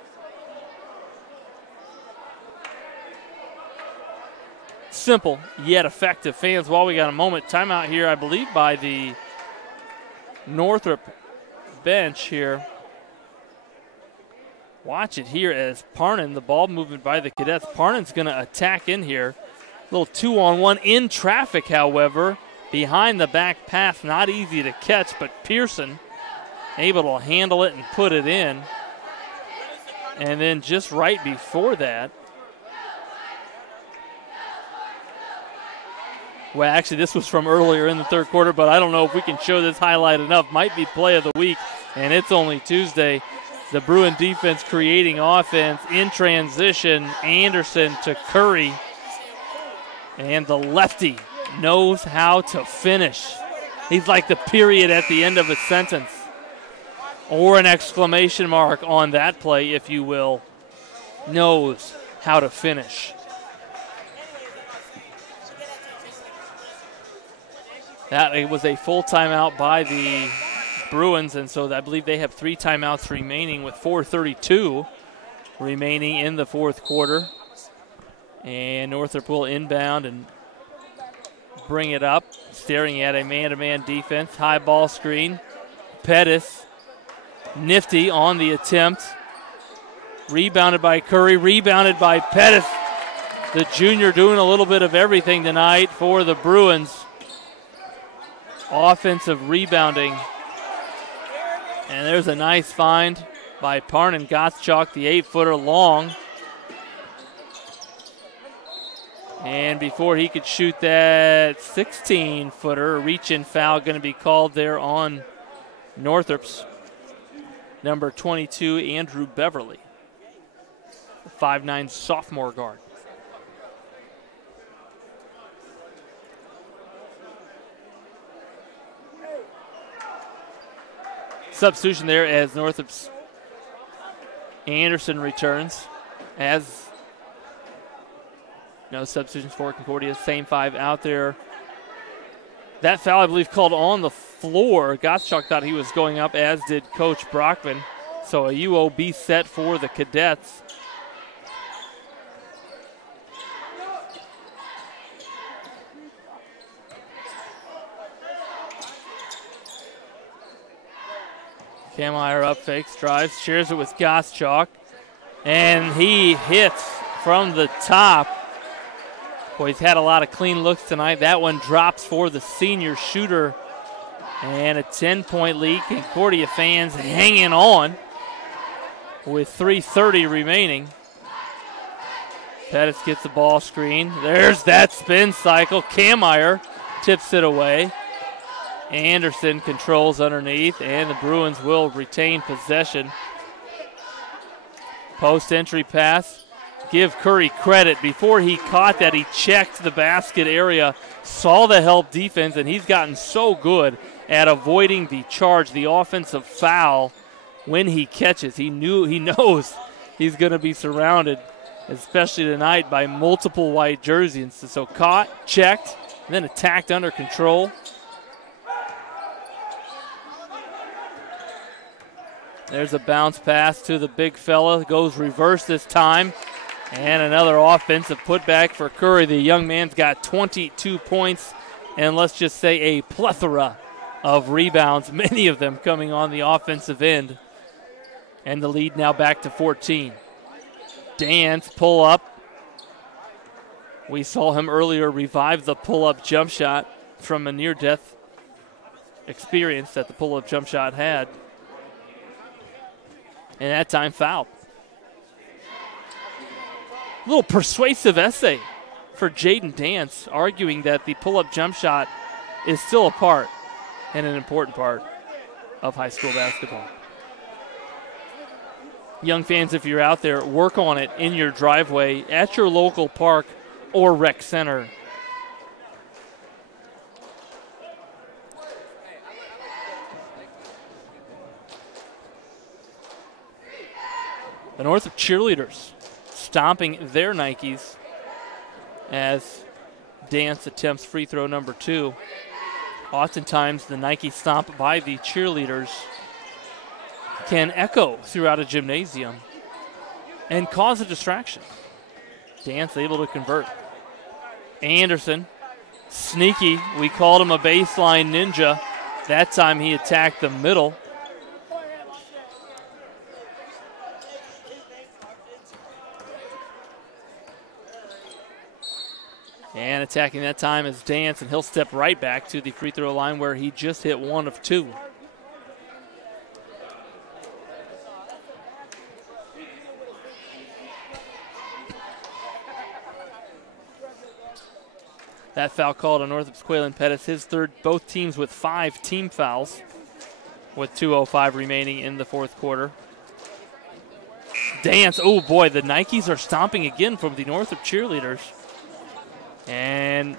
Simple yet effective. Fans, while we got a moment, timeout here, I believe, by the Northrop bench here. Watch it here as Parnan, the ball movement by the Cadets. Parnan's going to attack in here. A little 2-on-1 in traffic, however. Behind the back pass, not easy to catch, but Pearson able to handle it and put it in. And then just right before that, well, actually, this was from earlier in the third quarter, but I don't know if we can show this highlight enough. Might be play of the week, and it's only Tuesday. The Bruin defense creating offense in transition. Anderson to Curry. And the lefty knows how to finish. He's like the period at the end of a sentence. Or an exclamation mark on that play, if you will. Knows how to finish. That was a full timeout by the Bruins, and so I believe they have 3 timeouts remaining with 4:32 remaining in the fourth quarter. And Northrop will inbound and bring it up, staring at a man-to-man defense. High ball screen. Pettis, nifty on the attempt. Rebounded by Curry, rebounded by Pettis. The junior doing a little bit of everything tonight for the Bruins. Offensive rebounding. And there's a nice find by Parnan Gottschalk, the 8-footer long. And before he could shoot that 16-footer, a reach-in foul going to be called there on Northrop's number 22, Andrew Beverly, the 5'9" sophomore guard. Substitution there as Northrop's Anderson returns. As no substitutions for Concordia, same 5 out there. That foul, I believe, called on the floor. Gottschalk thought he was going up, as did Coach Brockman. So a UOB set for the Cadets. Kameyer up, fakes, drives, shares it with Gottschalk. And he hits from the top. Boy, he's had a lot of clean looks tonight. That one drops for the senior shooter. And a 10-point lead. Concordia fans hanging on with 3:30 remaining. Pettis gets the ball screen. There's that spin cycle. Kameyer tips it away. Anderson controls underneath, and the Bruins will retain possession. Post entry pass. Give Curry credit. Before he caught that, he checked the basket area, saw the help defense, and he's gotten so good at avoiding the charge, the offensive foul, when he catches. He knows he's going to be surrounded, especially tonight, by multiple white jerseys. So caught, checked, and then attacked under control. There's a bounce pass to the big fella. Goes reverse this time. And another offensive putback for Curry. The young man's got 22 points and let's just say a plethora of rebounds, many of them coming on the offensive end. And the lead now back to 14. Dance, pull up. We saw him earlier revive the pull-up jump shot from a near-death experience that the pull-up jump shot had. And that time fouled. A little persuasive essay for Jaden Dance, arguing that the pull-up jump shot is still a part and an important part of high school basketball. Young fans, if you're out there, work on it in your driveway, at your local park or rec center. The Northrop cheerleaders stomping their Nikes as Dance attempts free throw number 2. Oftentimes the Nike stomp by the cheerleaders can echo throughout a gymnasium and cause a distraction. Dance able to convert. Anderson, sneaky. We called him a baseline ninja. That time he attacked the middle. And attacking that time is Dance, and he'll step right back to the free throw line where he just hit 1 of 2. That foul called on Northrop's Quaylen Pettis, his third, both teams with 5 team fouls with 2:05 remaining in the fourth quarter. Dance, oh boy, the Nikes are stomping again from the Northrop cheerleaders. And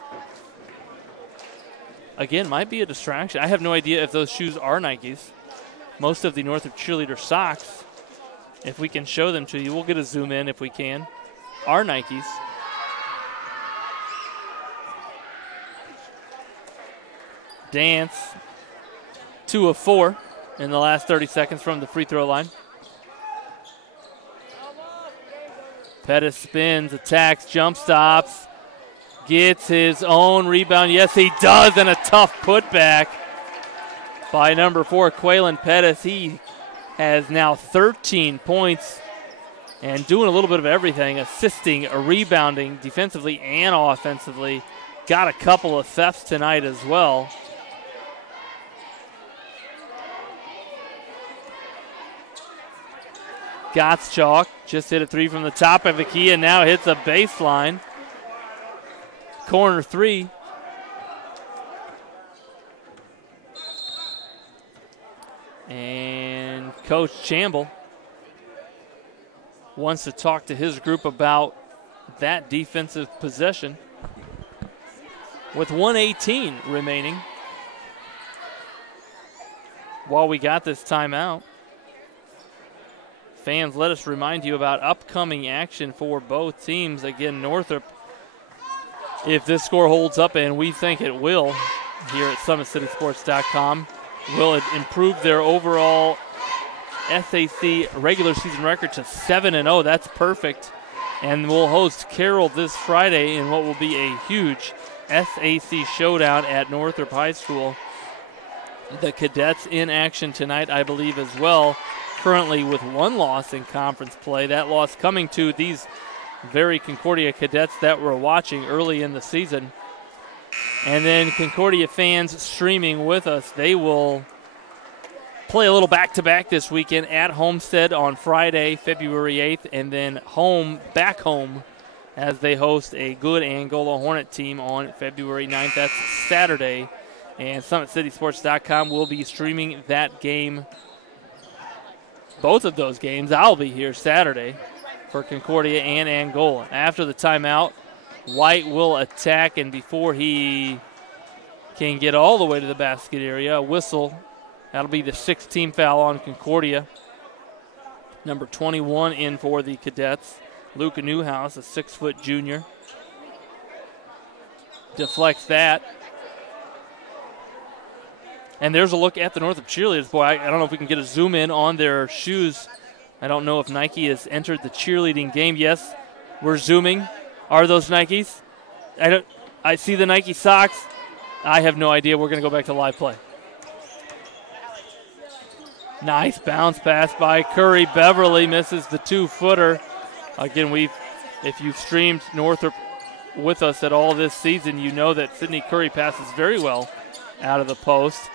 again, might be a distraction. I have no idea if those shoes are Nikes. Most of the Northrop cheerleader socks, if we can show them to you, we'll get a zoom in if we can, are Nikes. Dance, 2 of 4 in the last 30 seconds from the free throw line. Pettis spins, attacks, jump stops. Gets his own rebound. Yes, he does, and a tough putback by number 4, Quaylen Pettis. He has now 13 points and doing a little bit of everything, assisting, rebounding defensively and offensively. Got a couple of thefts tonight as well. Gottschalk just hit a 3 from the top of the key and now hits a baseline. Corner 3. And Coach Chamble wants to talk to his group about that defensive possession with 1:18 remaining while we got this timeout. Fans, let us remind you about upcoming action for both teams. Again, Northrop, if this score holds up, and we think it will here at SummitCitySports.com, will it improve their overall SAC regular season record to 7-0. That's perfect. And we'll host Carroll this Friday in what will be a huge SAC showdown at Northrop High School. The Cadets in action tonight, I believe, as well. Currently with one loss in conference play. That loss coming to these very Concordia Cadets that we're watching early in the season. And then Concordia fans streaming with us, they will play a little back-to-back this weekend at Homestead on Friday, February 8th, and then back home as they host a good Angola Hornet team on February 9th. That's Saturday. And SummitCitySports.com will be streaming that game. Both of those games, I'll be here Saturday for Concordia and Angola. After the timeout, White will attack, and before he can get all the way to the basket area, a whistle. That'll be the 6th team foul on Concordia. Number 21 in for the Cadets. Luca Newhouse, a 6-foot junior. Deflects that. And there's a look at the Northrop cheerleaders. Boy, I don't know if we can get a zoom in on their shoes. I don't know if Nike has entered the cheerleading game. Yes, we're zooming. Are those Nikes? I see the Nike socks. I have no idea. We're going to go back to live play. Nice bounce pass by Curry. Beverly misses the 2-footer. Again, if you've streamed Northrop with us at all this season, you know that Sydney Curry passes very well out of the post.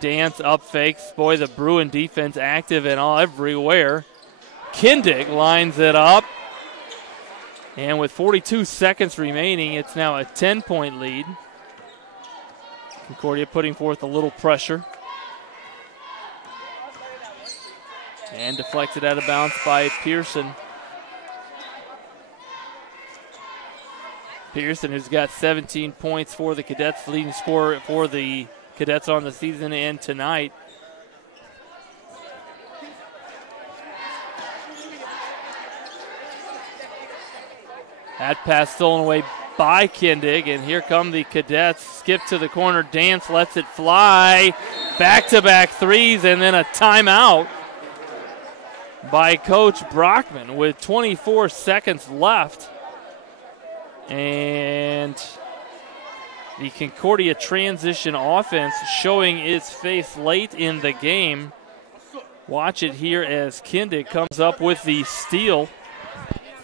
Dance up fakes. Boy, the Bruin defense active and all everywhere. Kindig lines it up. And with 42 seconds remaining, it's now a 10-point lead. Concordia putting forth a little pressure. And deflected out of bounds by Pearson. Pearson, who's got 17 points for the Cadets, leading scorer for the Cadets on the season and tonight. That pass stolen away by Kindig, and here come the Cadets. Skip to the corner, Dance lets it fly. Back-to-back threes, and then a timeout by Coach Brockman with 24 seconds left. And the Concordia transition offense showing its face late in the game. Watch it here as Kindig comes up with the steal.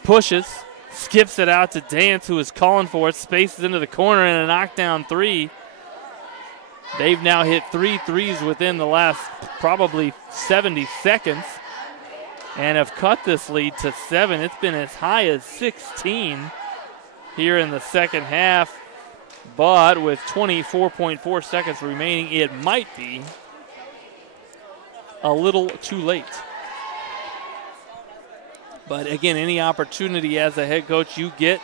Pushes, skips it out to Dance, who is calling for it, spaces into the corner, and a knockdown 3. They've now hit 3 threes within the last probably 70 seconds and have cut this lead to 7. It's been as high as 16 here in the second half, but with 24.4 seconds remaining, it might be a little too late. But again, any opportunity as a head coach you get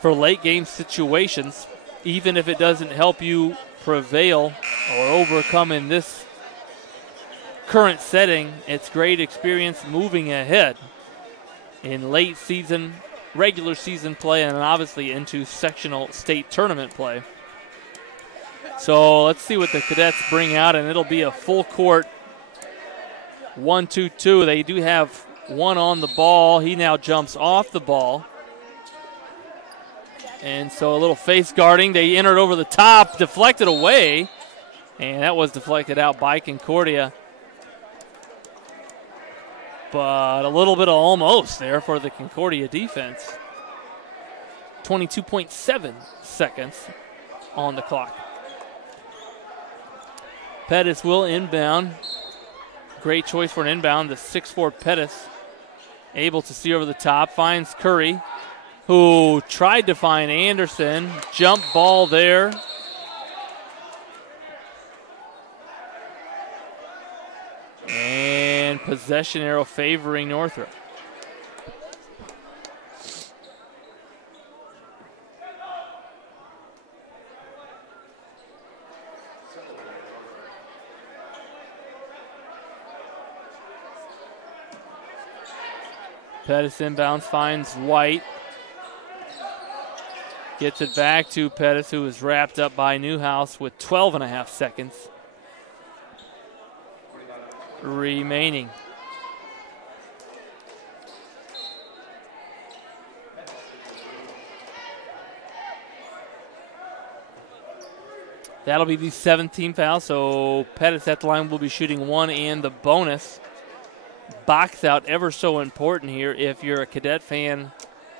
for late game situations, even if it doesn't help you prevail or overcome in this current setting, it's great experience moving ahead in late season, regular season play, and obviously into sectional state tournament play. So let's see what the Cadets bring out, and it'll be a full court 1-2-2. They do have one on the ball. He now jumps off the ball. And so a little face guarding. They entered over the top, deflected away. And that was deflected out by Concordia. But a little bit of almost there for the Concordia defense. 22.7 seconds on the clock. Pettis will inbound. Great choice for an inbound. The 6'4 Pettis able to see over the top. Finds Curry, who tried to find Anderson. Jump ball there. And possession arrow favoring Northrop. Pettis inbounds, finds White. Gets it back to Pettis, who is wrapped up by Newhouse with 12.5 seconds remaining. That'll be the 17th foul, so Pettis at the line will be shooting 1 and the bonus. Box out ever so important here if you're a Cadet fan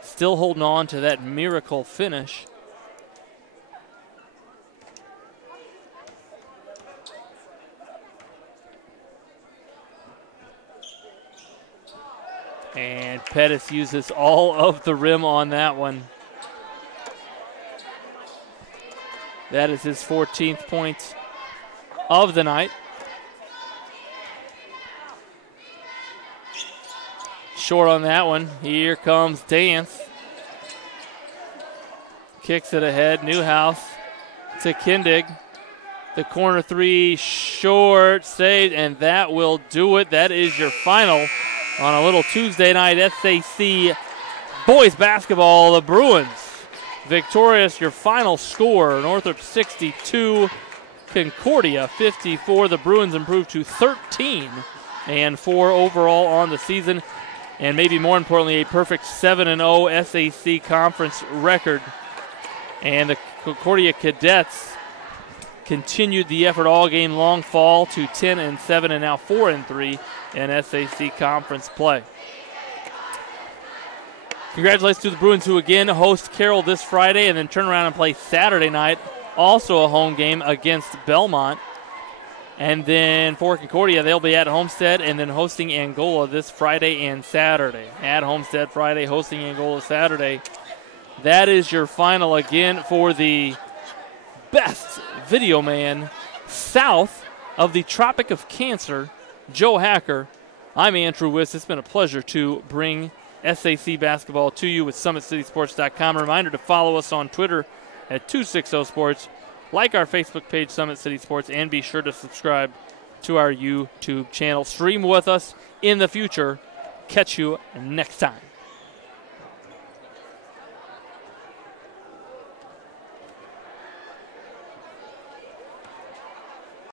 still holding on to that miracle finish. And Pettis uses all of the rim on that one. That is his 14th point of the night. Short on that one. Here comes Dance. Kicks it ahead. Newhouse to Kindig. The corner three short, saved, and that will do it. That is your final on a little Tuesday night SAC boys basketball. The Bruins victorious. Your final score, Northrop 62, Concordia 54. The Bruins improved to 13-4 overall on the season. And maybe more importantly, a perfect 7-0 SAC conference record. And the Concordia Cadets continued the effort all game long, fall to 10-7 and now 4-3 in SAC conference play. Congratulations to the Bruins, who again host Carroll this Friday and then turn around and play Saturday night, also a home game against Belmont. And then for Concordia, they'll be at Homestead and then hosting Angola this Friday and Saturday. At Homestead Friday, hosting Angola Saturday. That is your final again for the best video man south of the Tropic of Cancer, Joe Hacker. I'm Andrew Wiss. It's been a pleasure to bring SAC basketball to you with SummitCitySports.com. A reminder to follow us on Twitter at 260sports. Like our Facebook page, Summit City Sports, and be sure to subscribe to our YouTube channel. Stream with us in the future. Catch you next time.